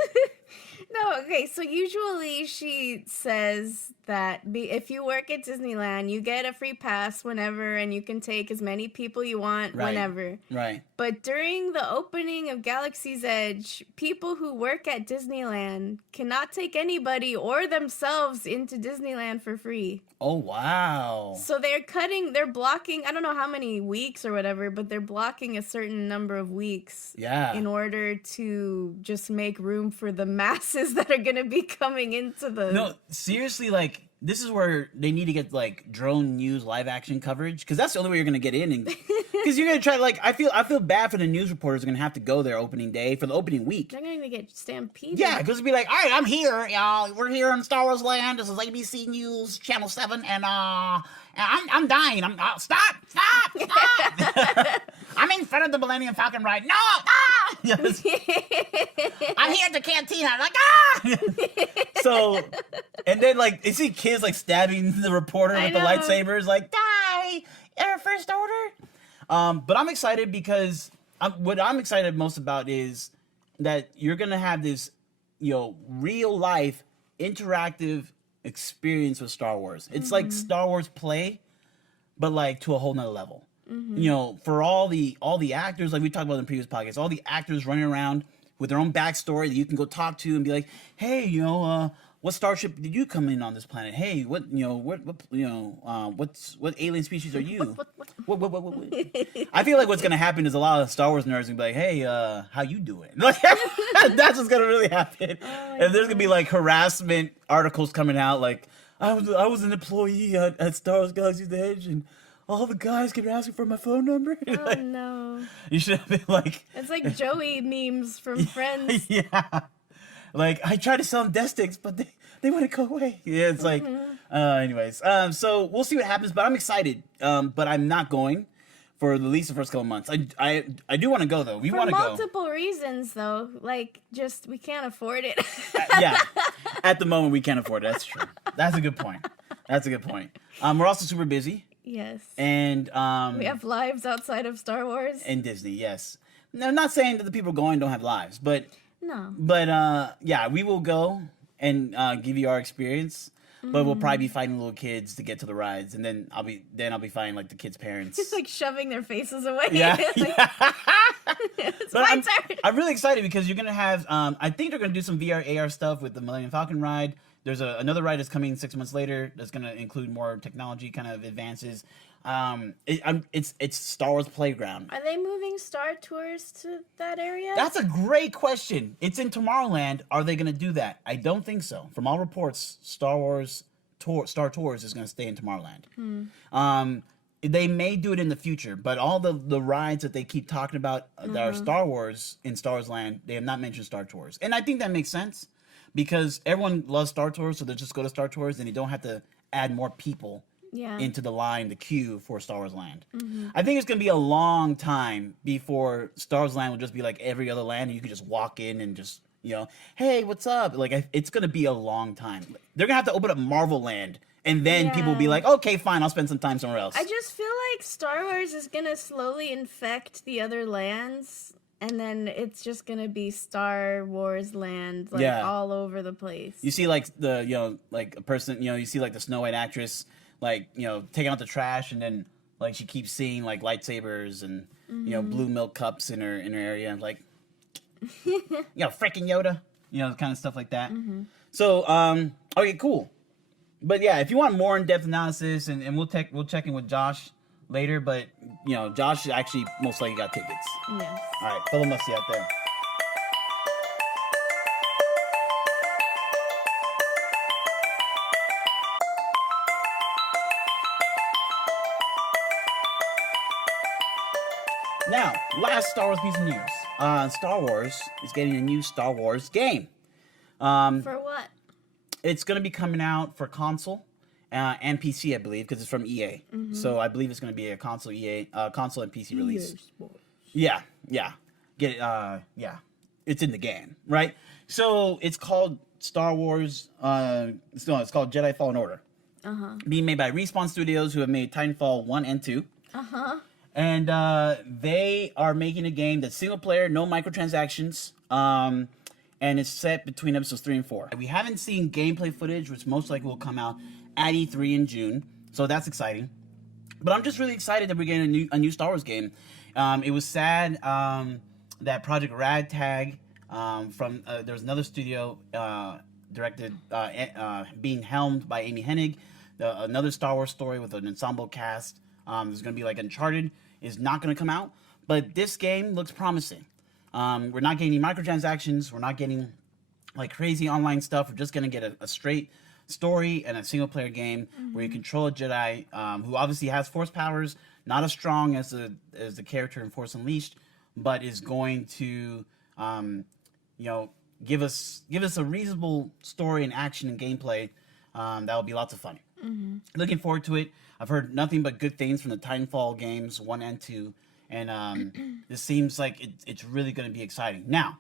No, okay, so usually she says that if you work at Disneyland, you get a free pass whenever and you can take as many people you want whenever. Right. But during the opening of Galaxy's Edge, people who work at Disneyland cannot take anybody or themselves into Disneyland for free. Oh, wow. So they're blocking, I don't know how many weeks or whatever, but they're blocking a certain number of weeks. Yeah. In order to just make room for the masses that are going to be coming into the... No, seriously, like, this is where they need to get, like, drone news live action coverage, because that's the only way you're going to get in. Because you're going to try, like, I feel bad for the news reporters who are going to have to go there opening day for the opening week. They're going to get stampeded. Yeah, because it'd be like, all right, I'm here, y'all. We're here in Star Wars Land. This is ABC News, Channel 7, and I'm dying. Stop! I'm in front of the Millennium Falcon ride. No! Ah! Yes. I'm here at the cantina. I'm like, ah! So, and then, like, you see kids, like, stabbing the reporter with the lightsabers, like, die! First order! But I'm excited because what I'm excited most about is that you're going to have this, you know, real life interactive experience with Star Wars. It's like Star Wars play, but like to a whole nother level. You know, for all the actors, like we talked about in previous podcasts, all the actors running around with their own backstory that you can go talk to and be like, hey, you know, what starship did you come in on this planet? Hey, what alien species are you? What? I feel like what's gonna happen is a lot of Star Wars nerds gonna be like, hey, how you doing? Like, that's what's gonna really happen. And there's gonna be like harassment articles coming out, like I was an employee at Star Wars Galaxy's Edge, and all the guys kept asking for my phone number. Oh, like, no. You should have been like... It's like Joey memes from Friends. Yeah. Like, I tried to sell them desk sticks, but they wouldn't go away. Yeah, it's like... anyways. So, we'll see what happens, but I'm excited. But I'm not going for at least the first couple months. I do want to go, though. We want to go. For multiple reasons, though. Like, just, we can't afford it. Yeah. At the moment, we can't afford it. That's true. That's a good point. We're also super busy. Yes. And we have lives outside of Star Wars. And Disney, yes. Now, I'm not saying that the people going don't have lives, but no. But yeah, we will go and give you our experience. But we'll probably be fighting little kids to get to the rides, and then I'll be fighting like the kids' parents. Just like shoving their faces away. Yeah. Like, it's but my turn. I'm really excited because you're gonna have I think they're gonna do some VR AR stuff with the Millennium Falcon ride. There's another ride that's coming 6 months later that's going to include more technology kind of advances. It's Star Wars Playground. Are they moving Star Tours to that area? That's a great question. It's in Tomorrowland. Are they going to do that? I don't think so. From all reports, Star Tours is going to stay in Tomorrowland. They may do it in the future, but all the rides that they keep talking about that are Star Wars in Star Wars Land, they have not mentioned Star Tours. And I think that makes sense because everyone loves Star Tours, so they'll just go to Star Tours and you don't have to add more people into the queue for Star Wars Land. I think it's going to be a long time before Star Wars Land will just be like every other land and you can just walk in and just, hey, what's up? Like, it's going to be a long time. They're going to have to open up Marvel Land. And then people will be like, okay, fine, I'll spend some time somewhere else. I just feel like Star Wars is going to slowly infect the other lands. And then it's just going to be Star Wars land, all over the place. You see, like, like a person, you see, like, the Snow White actress, like, taking out the trash. And then, like, she keeps seeing, like, lightsabers and, blue milk cups in her area. Like, frickin' Yoda. Kind of stuff like that. So, okay, cool. But yeah, if you want more in-depth analysis, and we'll check in with Josh later, but Josh actually most likely got tickets. Yes. All right, fellow Musty out there. Now, last Star Wars piece of news. Star Wars is getting a new Star Wars game. For what? It's going to be coming out for console and PC, I believe, because it's from EA. So I believe it's going to be a console console and PC release. Yeah. Get it? Yeah. It's in the game, right? So it's called Star Wars. It's called Jedi Fallen Order. Being made by Respawn Studios, who have made Titanfall 1 and 2. And they are making a game that's single player, no microtransactions. And it's set between episodes 3 and 4. We haven't seen gameplay footage, which most likely will come out at E3 in June, so that's exciting. But I'm just really excited that we're getting a new Star Wars game. It was sad that Project Ragtag there was another studio directed, being helmed by Amy Hennig. Another Star Wars story with an ensemble cast. There's going to be like Uncharted is not going to come out, but this game looks promising. We're not getting any microtransactions. We're not getting like crazy online stuff. We're just going to get a straight story and a single player game where you control a Jedi who obviously has Force powers, not as strong as the character in Force Unleashed, but is going to give us a reasonable story and action and gameplay that will be lots of fun. Looking forward to it. I've heard nothing but good things from the Titanfall games 1 and 2. And this seems like it's really going to be exciting. Now,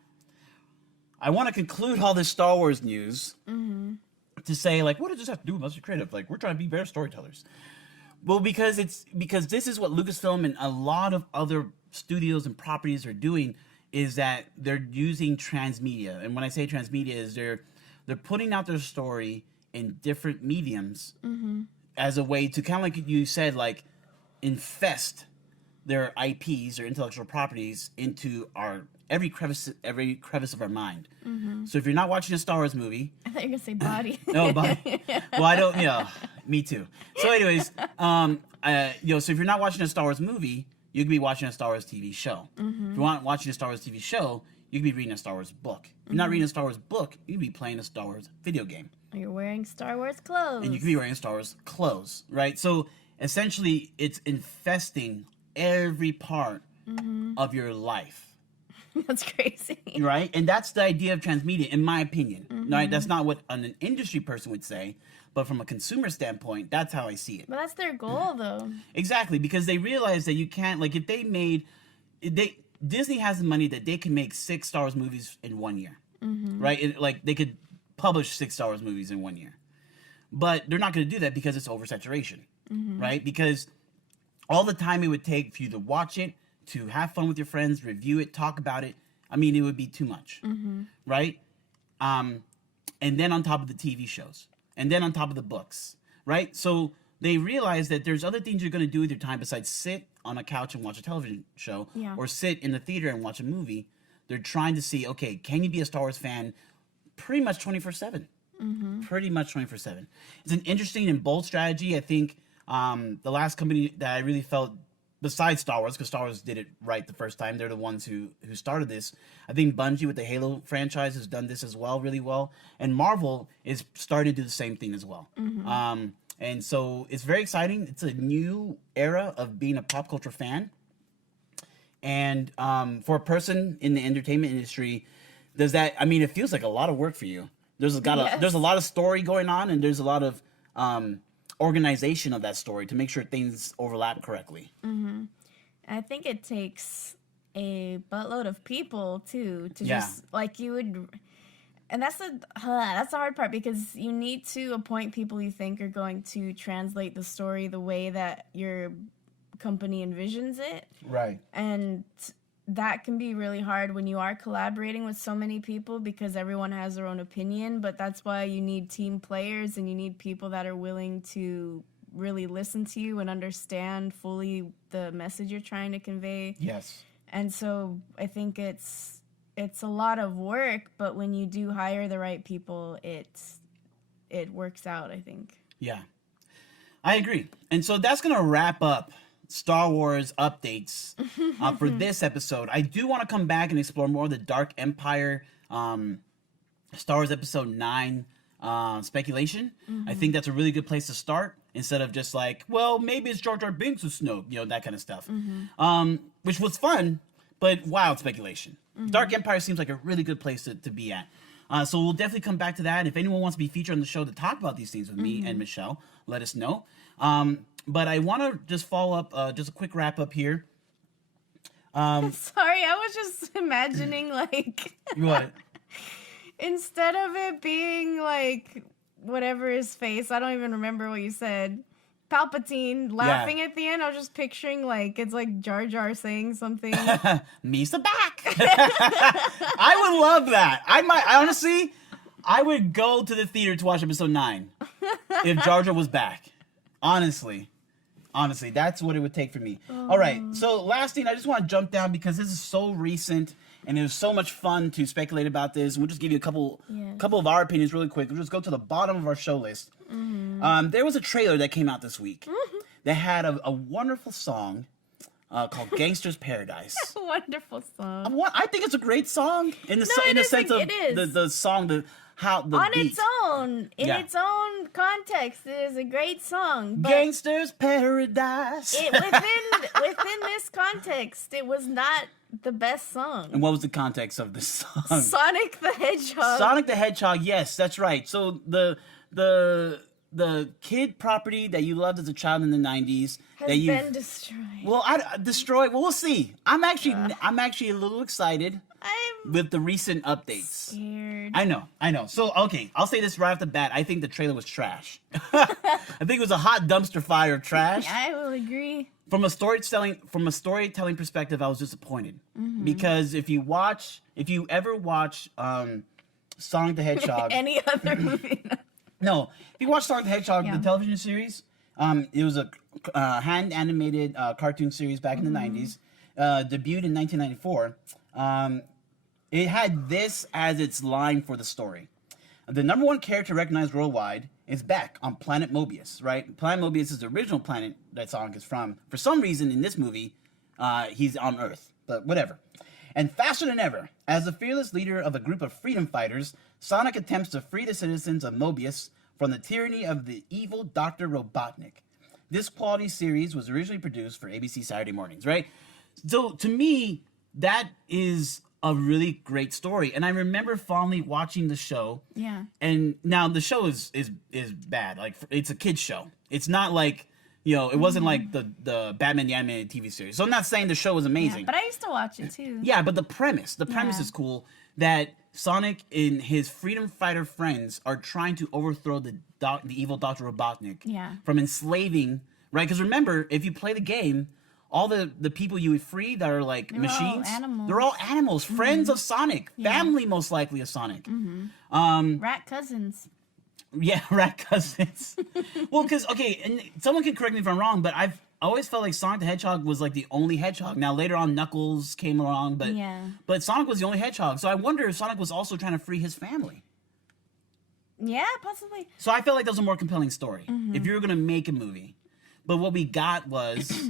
I want to conclude all this Star Wars news to say, like, what does this have to do with Musty Creative? Like, we're trying to be better storytellers. Well, because this is what Lucasfilm and a lot of other studios and properties are doing, is that they're using transmedia. And when I say transmedia, is they're putting out their story in different mediums as a way to kind of like you said, like, infest their IPs or intellectual properties into every crevice of our mind. So if you're not watching a Star Wars movie, I thought you were gonna say body. No, body. Well, I don't. Yeah, me too. So, anyways, so if you're not watching a Star Wars movie, you could be watching a Star Wars TV show. If you're not watching a Star Wars TV show, you could be reading a Star Wars book. If you're not reading a Star Wars book, you could be playing a Star Wars video game. Or you're wearing Star Wars clothes. And you could be wearing Star Wars clothes, right? So essentially, it's infesting every part of your life. That's crazy. Right? And that's the idea of transmedia, in my opinion. Right? That's not what an industry person would say, but from a consumer standpoint, that's how I see it. But that's their goal, though. Exactly, because they realize that you can't, like, if they made, Disney has the money that they can make 6 Star Wars movies in 1 year. Right? Like, they could publish 6 Star Wars movies in 1 year. But they're not going to do that because it's oversaturation. Right? Because all the time it would take for you to watch it, to have fun with your friends, review it, talk about it, I mean, it would be too much, right? And then on top of the TV shows, and then on top of the books, right? So they realize that there's other things you're going to do with your time besides sit on a couch and watch a television show, or sit in the theater and watch a movie. They're trying to see, okay, can you be a Star Wars fan pretty much 24/7? Pretty much 24/7. It's an interesting and bold strategy. I think The last company that I really felt, besides Star Wars, because Star Wars did it right the first time, they're the ones who started this. I think Bungie with the Halo franchise has done this as well, really well, and Marvel is starting to do the same thing as well. And so it's very exciting. It's a new era of being a pop culture fan. And for a person in the entertainment industry, does that? I mean, it feels like a lot of work for you. There's a lot of story going on, and there's a lot of organization of that story to make sure things overlap correctly. I think it takes a buttload of people too to just like you would, and that's the hard part, because you need to appoint people you think are going to translate the story the way that your company envisions it. Right. And that can be really hard when you are collaborating with so many people, because everyone has their own opinion, but that's why you need team players and you need people that are willing to really listen to you and understand fully the message you're trying to convey. Yes. And so I think it's a lot of work, but when you do hire the right people, it works out, I think. Yeah. I agree. And so that's going to wrap up Star Wars updates for this episode. I do want to come back and explore more of the Dark Empire Star Wars Episode 9 speculation. I think that's a really good place to start, instead of just like, well, maybe it's Jar Jar Binks with Snoke, that kind of stuff. Which was fun, but wild speculation. Dark Empire seems like a really good place to be at. So we'll definitely come back to that. If anyone wants to be featured on the show to talk about these things with me and Michelle, let us know. But I want to just follow up, just a quick wrap up here. Sorry, I was just imagining, like... What? Instead of it being, like, whatever his face, I don't even remember what you said, Palpatine laughing at the end, I was just picturing, like, it's like Jar Jar saying something. Misa back! I would love that. Honestly, I would go to the theater to watch Episode 9 if Jar Jar was back. Honestly, that's what it would take for me. All right, so last thing, I just want to jump down because this is so recent and it was so much fun to speculate about this. We'll just give you a couple of our opinions really quick. We'll just go to the bottom of our show list. There was a trailer that came out this week that had a wonderful song called "Gangster's Paradise." Wonderful song. I think it's a great song in the sense of the song, the beat. Its own context, it is a great song. But Gangster's Paradise. Within this context, it was not the best song. And what was the context of this song? Sonic the Hedgehog. Sonic the Hedgehog, yes, that's right. So the kid property that you loved as a child in the 90s has been destroyed. Well, destroyed. Well, we'll see. I'm actually a little excited with the recent updates. Scared. I know. So, okay, I'll say this right off the bat. I think the trailer was trash. I think it was a hot dumpster fire of trash. I will agree. From a storytelling perspective, I was disappointed. Because if you ever watch Sonic the Hedgehog... Any other movie. No, if you watch Sonic the Hedgehog, the television series, it was a hand-animated cartoon series back in the 90s, debuted in 1994. It had this as its line for the story. The number one character recognized worldwide is back on Planet Mobius, right? Planet Mobius is the original planet that Sonic is from. For some reason, in this movie, he's on Earth, but whatever. And faster than ever, as the fearless leader of a group of freedom fighters, Sonic attempts to free the citizens of Mobius from the tyranny of the evil Dr. Robotnik. This quality series was originally produced for ABC Saturday mornings, right? So, to me, that is a really great story. And I remember fondly watching the show. Yeah. And now the show is bad. Like, it's a kid's show. It's not like, it wasn't like the Batman the Animated TV series. So I'm not saying the show was amazing. Yeah, but I used to watch it too. Yeah, but the premise is cool, that Sonic and his freedom fighter friends are trying to overthrow the evil Dr. Robotnik from enslaving, right? Because remember, if you play the game, all the people you would free that are like machines, they're all animals, friends of Sonic, family most likely of Sonic. Rat cousins. Yeah, rat cousins. Well, because, okay, and someone can correct me if I'm wrong, but I've always felt like Sonic the Hedgehog was like the only hedgehog. Now, later on, Knuckles came along, but Sonic was the only hedgehog. So I wonder if Sonic was also trying to free his family. Yeah, possibly. So I felt like that was a more compelling story if you were going to make a movie. No. But what we got was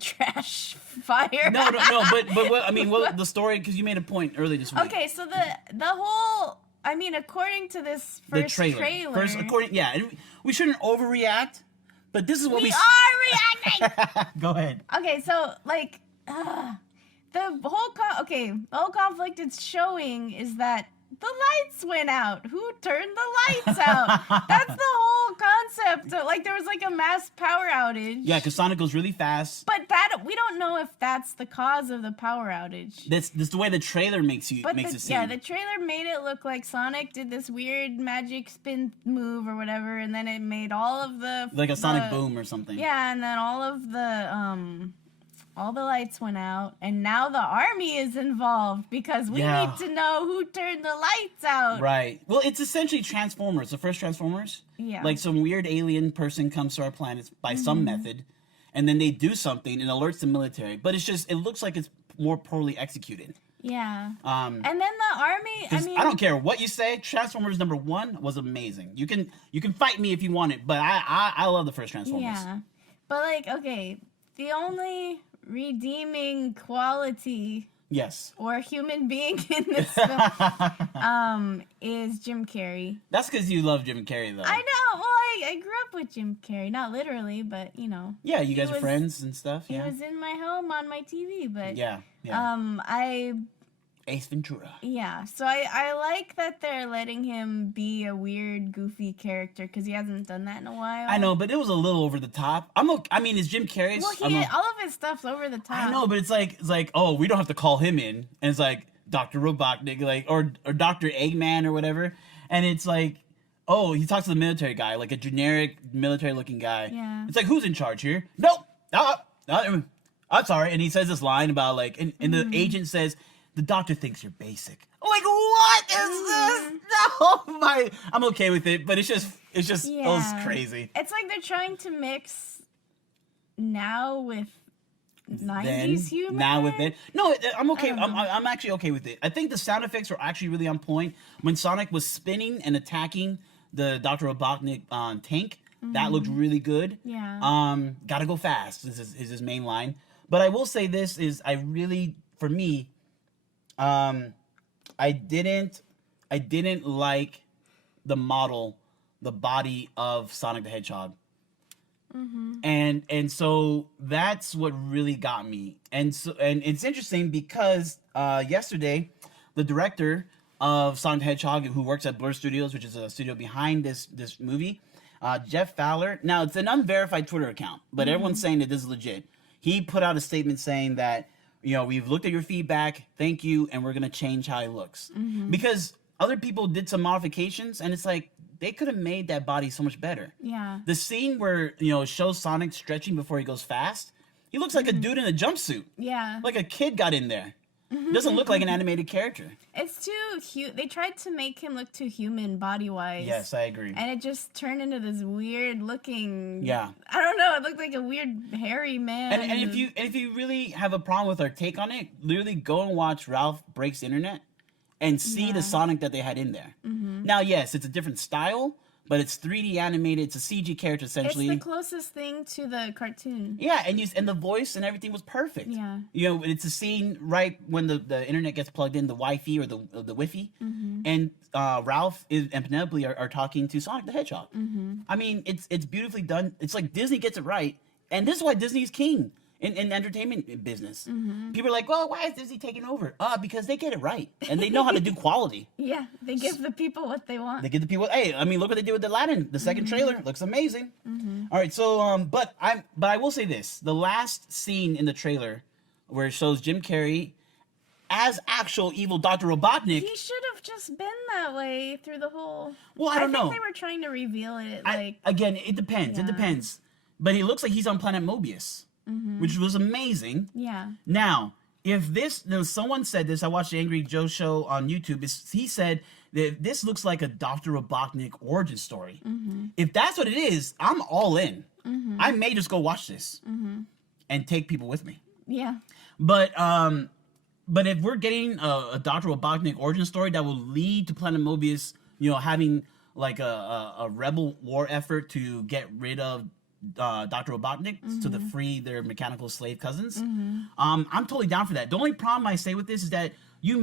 Trash fire. no. But what I mean, what the story? Because you made a point earlier this week. Okay, so the whole. I mean, according to this first trailer. First, and we shouldn't overreact. But this is what we are reacting. Go ahead. Okay, so like the whole conflict it's showing is that the lights went out. Who turned the lights out? That's the whole concept. Like there was like a mass power outage. Yeah, because Sonic goes really fast. But that we don't know if that's the cause of the power outage. That's the way the trailer makes it seem. Yeah, the trailer made it look like Sonic did this weird magic spin move or whatever, and then it made all of the like a Sonic boom or something. Yeah, and then all the lights went out, and now the army is involved because we need to know who turned the lights out. Right. Well, it's essentially Transformers, the first Transformers. Yeah. Like some weird alien person comes to our planet by some method, and then they do something and alerts the military. But it looks like it's more poorly executed. Yeah. And then the army, I don't care what you say. Transformers #1 was amazing. You can fight me if you want it, but I love the first Transformers. Yeah. But like, okay, the only redeeming quality or human being in this film is Jim Carrey. That's because you love Jim Carrey, though. I know. Well, I grew up with Jim Carrey, not literally, but you know. Yeah, you guys are friends and stuff. He was in my home on my TV, but yeah. Ace Ventura. Yeah, so I like that they're letting him be a weird, goofy character because he hasn't done that in a while. I know, but it was a little over the top. I mean, it's Jim Carrey's. Well, all of his stuff's over the top. I know, but it's like, oh, we don't have to call him in, and it's like Dr. Robotnik, like or Dr. Eggman or whatever, and it's like, oh, he talks to the military guy, like a generic military-looking guy. Yeah. It's like, who's in charge here? Nope. I'm sorry, and he says this line about like, and the agent says, the doctor thinks you're basic. I'm like, what is this? No, I'm okay with it, but it's just it was crazy. It's like they're trying to mix now with 90s humor. Now with it. No, I'm okay. I'm actually okay with it. I think the sound effects were actually really on point. When Sonic was spinning and attacking the Dr. Robotnik tank, that looked really good. Yeah. Gotta go fast is his main line. But I will say this is for me, I didn't like the body of Sonic the Hedgehog. And so that's what really got me. And it's interesting because yesterday the director of Sonic the Hedgehog, who works at Blur Studios, which is a studio behind this movie, Jeff Fowler. Now it's an unverified Twitter account, but everyone's saying that this is legit. He put out a statement saying that, we've looked at your feedback, thank you, and we're going to change how he looks. Because other people did some modifications, and it's like, they could have made that body so much better. Yeah. The scene where, it shows Sonic stretching before he goes fast, he looks like a dude in a jumpsuit. Yeah. Like a kid got in there. Doesn't look like an animated character. It's too they tried to make him look too human body-wise. Yes, I agree. And it just turned into this weird looking. Yeah. I don't know. It looked like a weird hairy man. And if you really have a problem with our take on it, literally go and watch Ralph Breaks the Internet and see the Sonic that they had in there. Now, yes, it's a different style, but it's 3D animated. It's a CG character essentially. It's the closest thing to the cartoon. Yeah, and the voice and everything was perfect. Yeah. It's a scene right when the internet gets plugged in, the Wi-Fi or the Wi-Fi, and Ralph and Penelope are talking to Sonic the Hedgehog. I mean, it's beautifully done. It's like Disney gets it right, and this is why Disney's king in entertainment business. People are like, well, why is Disney taking over? Because they get it right, and they know how to do quality. Yeah, they give the people what they want. They give the people. Hey, I mean, look what they did with Aladdin. The second trailer looks amazing. All right, so but I will say this: the last scene in the trailer where it shows Jim Carrey as actual evil Dr. Robotnik. He should have just been that way through the whole. Well, I don't know. I think they were trying to reveal it. Again, it depends. Yeah. It depends. But he looks like he's on Planet Mobius. Which was amazing. Yeah. Now, if someone said this, I watched the Angry Joe show on YouTube. He said that this looks like a Dr. Robotnik origin story. If that's what it is, I'm all in. I may just go watch this and take people with me. Yeah. But if we're getting a Dr. Robotnik origin story that will lead to Planet Mobius, having like a rebel war effort to get rid of Dr. Robotnik to free their mechanical slave cousins. Mm-hmm. I'm totally down for that. The only problem I say with this is that you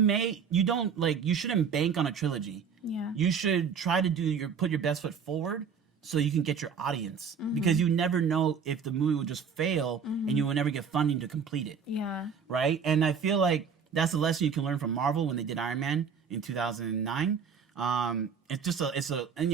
shouldn't bank on a trilogy. Yeah. You should try to put your best foot forward so you can get your audience, Mm-hmm. because you never know if the movie will just fail and you will never get funding to complete it. Yeah. Right? And I feel like that's the lesson you can learn from Marvel when they did Iron Man in 2009. And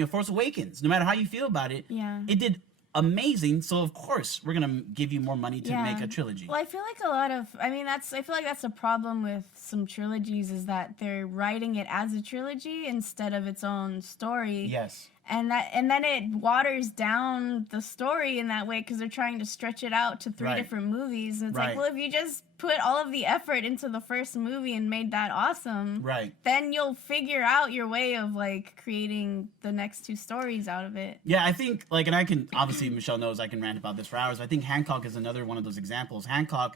Force Awakens, no matter how you feel about it, Yeah. it did amazing. So of course we're gonna give you more money to Yeah. make a trilogy. Well, I feel like I feel like that's a problem with some trilogies, is that they're writing it as a trilogy instead of its own story. Yes. And then it waters down the story in that way, because they're trying to stretch it out to 3 Right. different movies. And it's Right. like, well, if you just put all of the effort into the first movie and made that awesome, Right. then you'll figure out your way of like creating the next 2 stories out of it. Yeah, I think, like, and I can, obviously, Michelle knows I can rant about this for hours. I think Hancock is another one of those examples. Hancock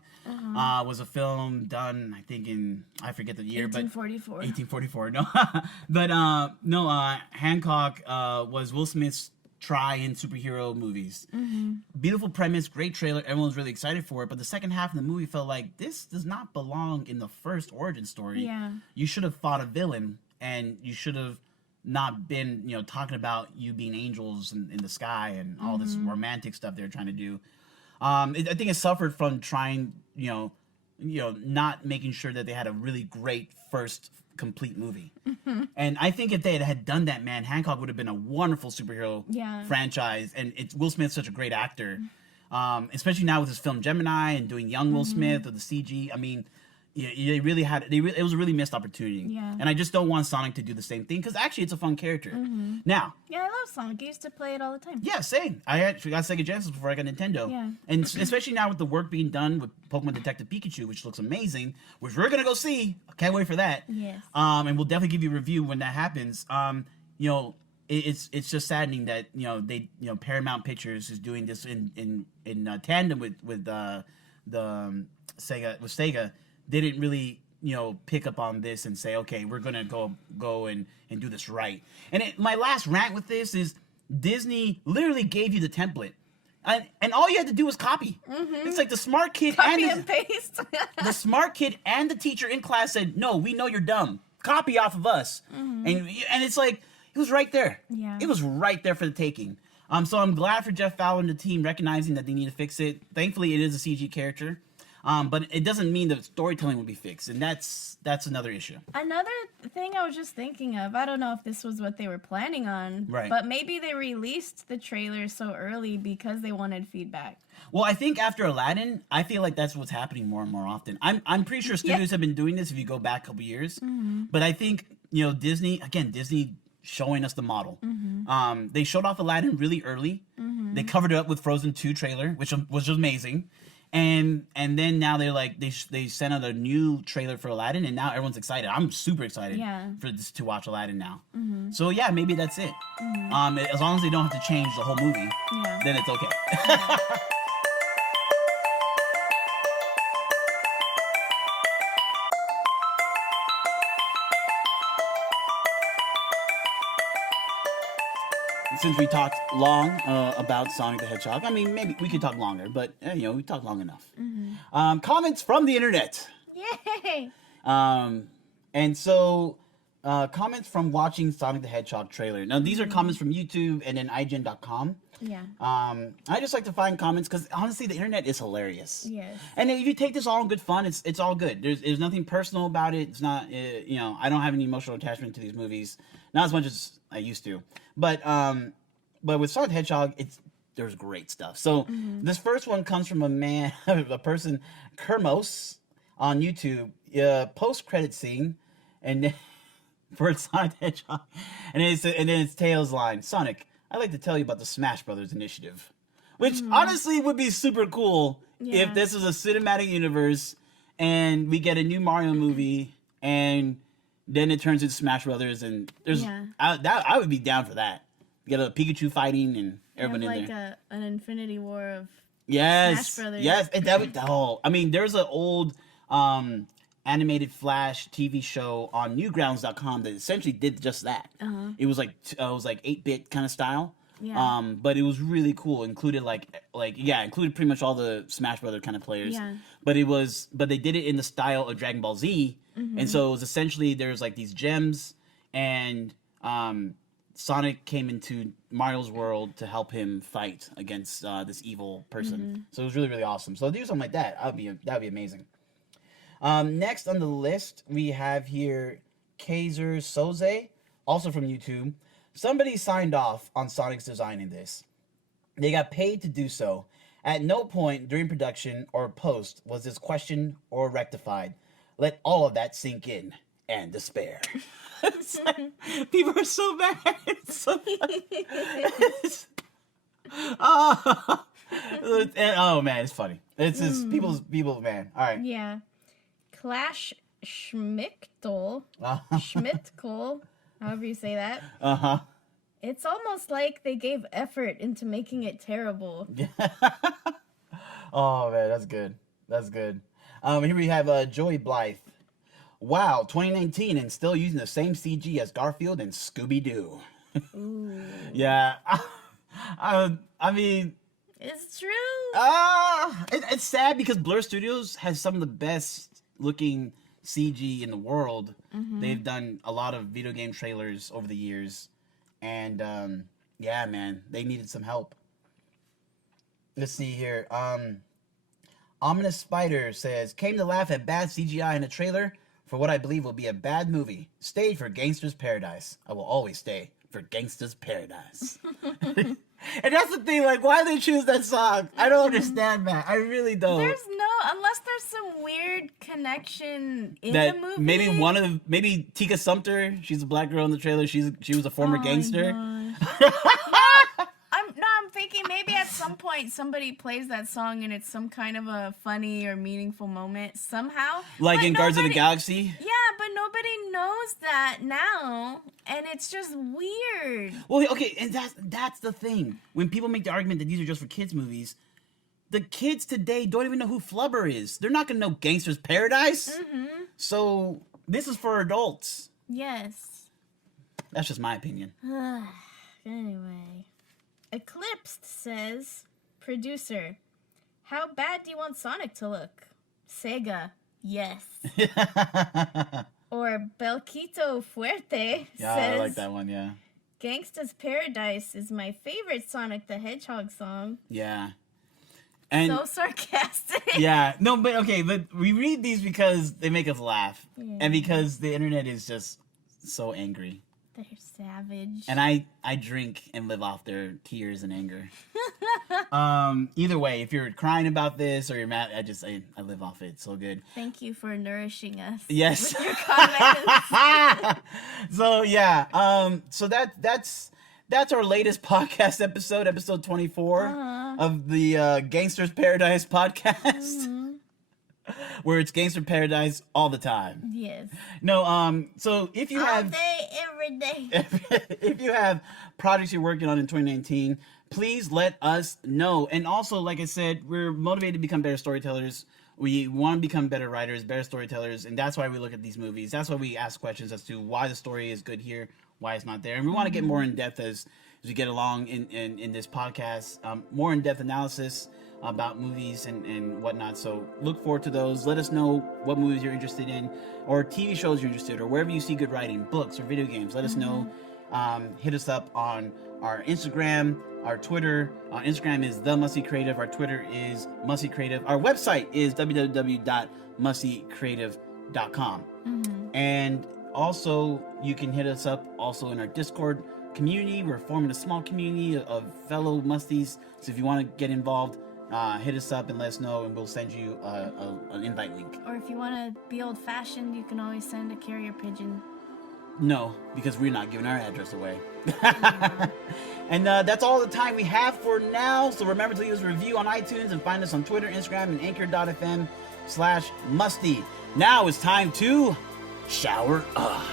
was a film done, I think, I forget the year, 1844. but 1844, no. But, Hancock was Will Smith's try in superhero movies. Mm-hmm. Beautiful premise, great trailer, everyone was really excited for it, but the second half of the movie felt like this does not belong in the first origin story. Yeah. You should have fought a villain, and you should have not been, talking about you being angels in the sky and all this romantic stuff they're trying to do. I think it suffered from trying, not making sure that they had a really great first complete movie. And I think if they had done that, man, Hancock would have been a wonderful superhero franchise. And Will Smith's such a great actor, especially now with his film Gemini and doing young Will Smith with the CG. I mean, they really had it was a really missed opportunity. Yeah. And I just don't want Sonic to do the same thing, because actually it's a fun character. Now, Yeah, I love Sonic. I used to play it all the time. yeah, same. I actually got Sega Genesis before I got Nintendo. Yeah. And especially now with the work being done with Pokemon Detective Pikachu, which looks amazing, which we're gonna go see. Can't wait for that. Yes. And we'll definitely give you a review when that happens. It's just saddening that they Paramount Pictures is doing this in tandem with Sega. They didn't really pick up on this and say, okay, we're gonna go and do this right. And my last rant with this is Disney literally gave you the template, and all you had to do was copy. It's like the smart kid Copy and paste. the smart kid and the teacher in class said, no, we know you're dumb, copy off of us. And it's like, it was right there. Yeah. It was right there for the taking. So I'm glad for Jeff Fowler and the team recognizing that they need to fix it. Thankfully, it is a CG character. But it doesn't mean that storytelling will be fixed, and that's another issue. Another thing I was just thinking of, I don't know if this was what they were planning on, Right. but maybe they released the trailer so early because they wanted feedback. Well, I think after Aladdin, I feel like that's what's happening more and more often. I'm pretty sure studios have been doing this if you go back a couple years. But I think, Disney showing us the model. They showed off Aladdin really early. They covered it up with Frozen 2 trailer, which was amazing. And then now they're like they sent out a new trailer for Aladdin, and now everyone's excited. I'm super excited to watch Aladdin now. So yeah, maybe that's it. As long as they don't have to change the whole movie, then it's okay. Since we talked long about Sonic the Hedgehog, I mean, maybe we could talk longer, but we talked long enough. Comments from the internet. Yay! And so, comments from watching Sonic the Hedgehog trailer. Now, these are comments from YouTube and then IGN.com. Yeah. I just like to find comments because honestly, the internet is hilarious. Yes. And if you take this all in good fun, it's all good. There's nothing personal about it. It's not, I don't have any emotional attachment to these movies, not as much as I used to. But with Sonic the Hedgehog, there's great stuff. So this first one comes from a person, Kermos on YouTube, post-credit scene, and then for Sonic the Hedgehog, and then it's Tails' line, Sonic, I'd like to tell you about the Smash Brothers initiative, which honestly would be super cool if this was a cinematic universe and we get a new Mario movie and then it turns into Smash Brothers, and there's I would be down for that. Get a Pikachu fighting and everyone in there. Like an Infinity War of Smash Brothers. Yes, and that would. Oh, I mean, there's an old animated Flash TV show on Newgrounds.com that essentially did just that. It was like 8-bit kind of style. Yeah. But it was really cool. Included included pretty much all the Smash Brother kind of players. Yeah. But they did it in the style of Dragon Ball Z, and so it was essentially there's like these gems, and Sonic came into Mario's world to help him fight against this evil person. So it was really, really awesome. So do something like that. That'd be amazing. Next on the list, we have here Kaiser Soze, also from YouTube. Somebody signed off on Sonic's design in this. They got paid to do so. At no point during production or post was this questioned or rectified. Let all of that sink in and despair. People are so mad. It's so oh man, it's funny. It's just people, man. All right. Yeah. Clash Schmicktel. However you say that. Uh-huh. It's almost like they gave effort into making it terrible. Oh man, that's good. That's good. Here we have Joey Blythe. Wow, 2019 and still using the same CG as Garfield and Scooby-Doo. Yeah. I mean, it's true. It's sad because Blur Studios has some of the best looking CG in the world. They've done a lot of video game trailers over the years, and yeah, man, they needed some help. Let's see here. Ominous Spider says, came to laugh at bad CGI in a trailer for what I believe will be a bad movie. Stayed for Gangster's Paradise. I will always stay for Gangster's Paradise. And that's the thing, like, why they choose that song? I don't understand that. I really don't. Unless there's some weird connetion in the movie. Maybe Tika Sumpter, she's a black girl in the trailer. She was a former gangster. I'm thinking maybe at some point somebody plays that song and it's some kind of a funny or meaningful moment somehow. Like in Guardians of the Galaxy? Yeah, but nobody knows that now, and it's just weird. Well, okay, and that's the thing. When people make the argument that these are just for kids' movies, the kids today don't even know who Flubber is. They're not going to know Gangster's Paradise. So this is for adults. Yes. That's just my opinion. Anyway. Eclipsed says, producer, how bad do you want Sonic to look? Sega, yes. Or Belquito Fuerte says, I like that one, yeah. Gangsta's Paradise is my favorite Sonic the Hedgehog song. Yeah. And so sarcastic. Yeah. No, but we read these because they make us laugh. Yeah. And because the internet is just so angry. They're savage. And I drink and live off their tears and anger. Either way, if you're crying about this or you're mad, I live off it. It's so good. Thank you for nourishing us. Yes. With your comments. So yeah. So that's our latest podcast episode 24 of the Gangster's Paradise podcast. Where it's Gangster Paradise all the time. Yes. No, so if you have... All day, every day. If you have projects you're working on in 2019, please let us know. And also, like I said, we're motivated to become better storytellers. We want to become better writers, better storytellers, and that's why we look at these movies. That's why we ask questions as to why the story is good here, why it's not there. And we want to get more in-depth as we get along in this podcast. More in-depth analysis about movies and whatnot. So look forward to those. Let us know what movies you're interested in, or TV shows you're interested in, or wherever you see good writing, books or video games. Let us know. Hit us up on our Instagram, our Twitter. Instagram is The Musty Creative. Our Twitter is Musty Creative. Our website is www.mustycreative.com. And also, you can hit us up also in our Discord community. We're forming a small community of fellow Musties. So if you want to get involved, hit us up and let us know, and we'll send you an invite link. Or if you want to be old-fashioned, you can always send a carrier pigeon. No, because we're not giving our address away. And that's all the time we have for now. So remember to leave us a review on iTunes and find us on Twitter, Instagram, and anchor.fm/musty. Now it's time to shower up.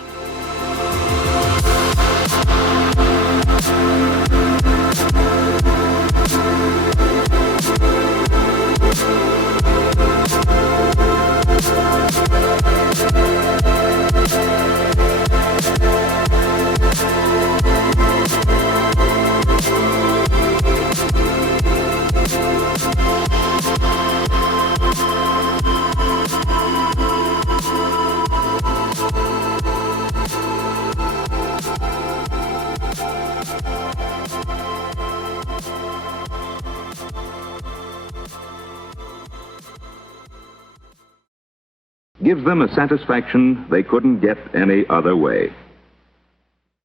gives them a satisfaction they couldn't get any other way.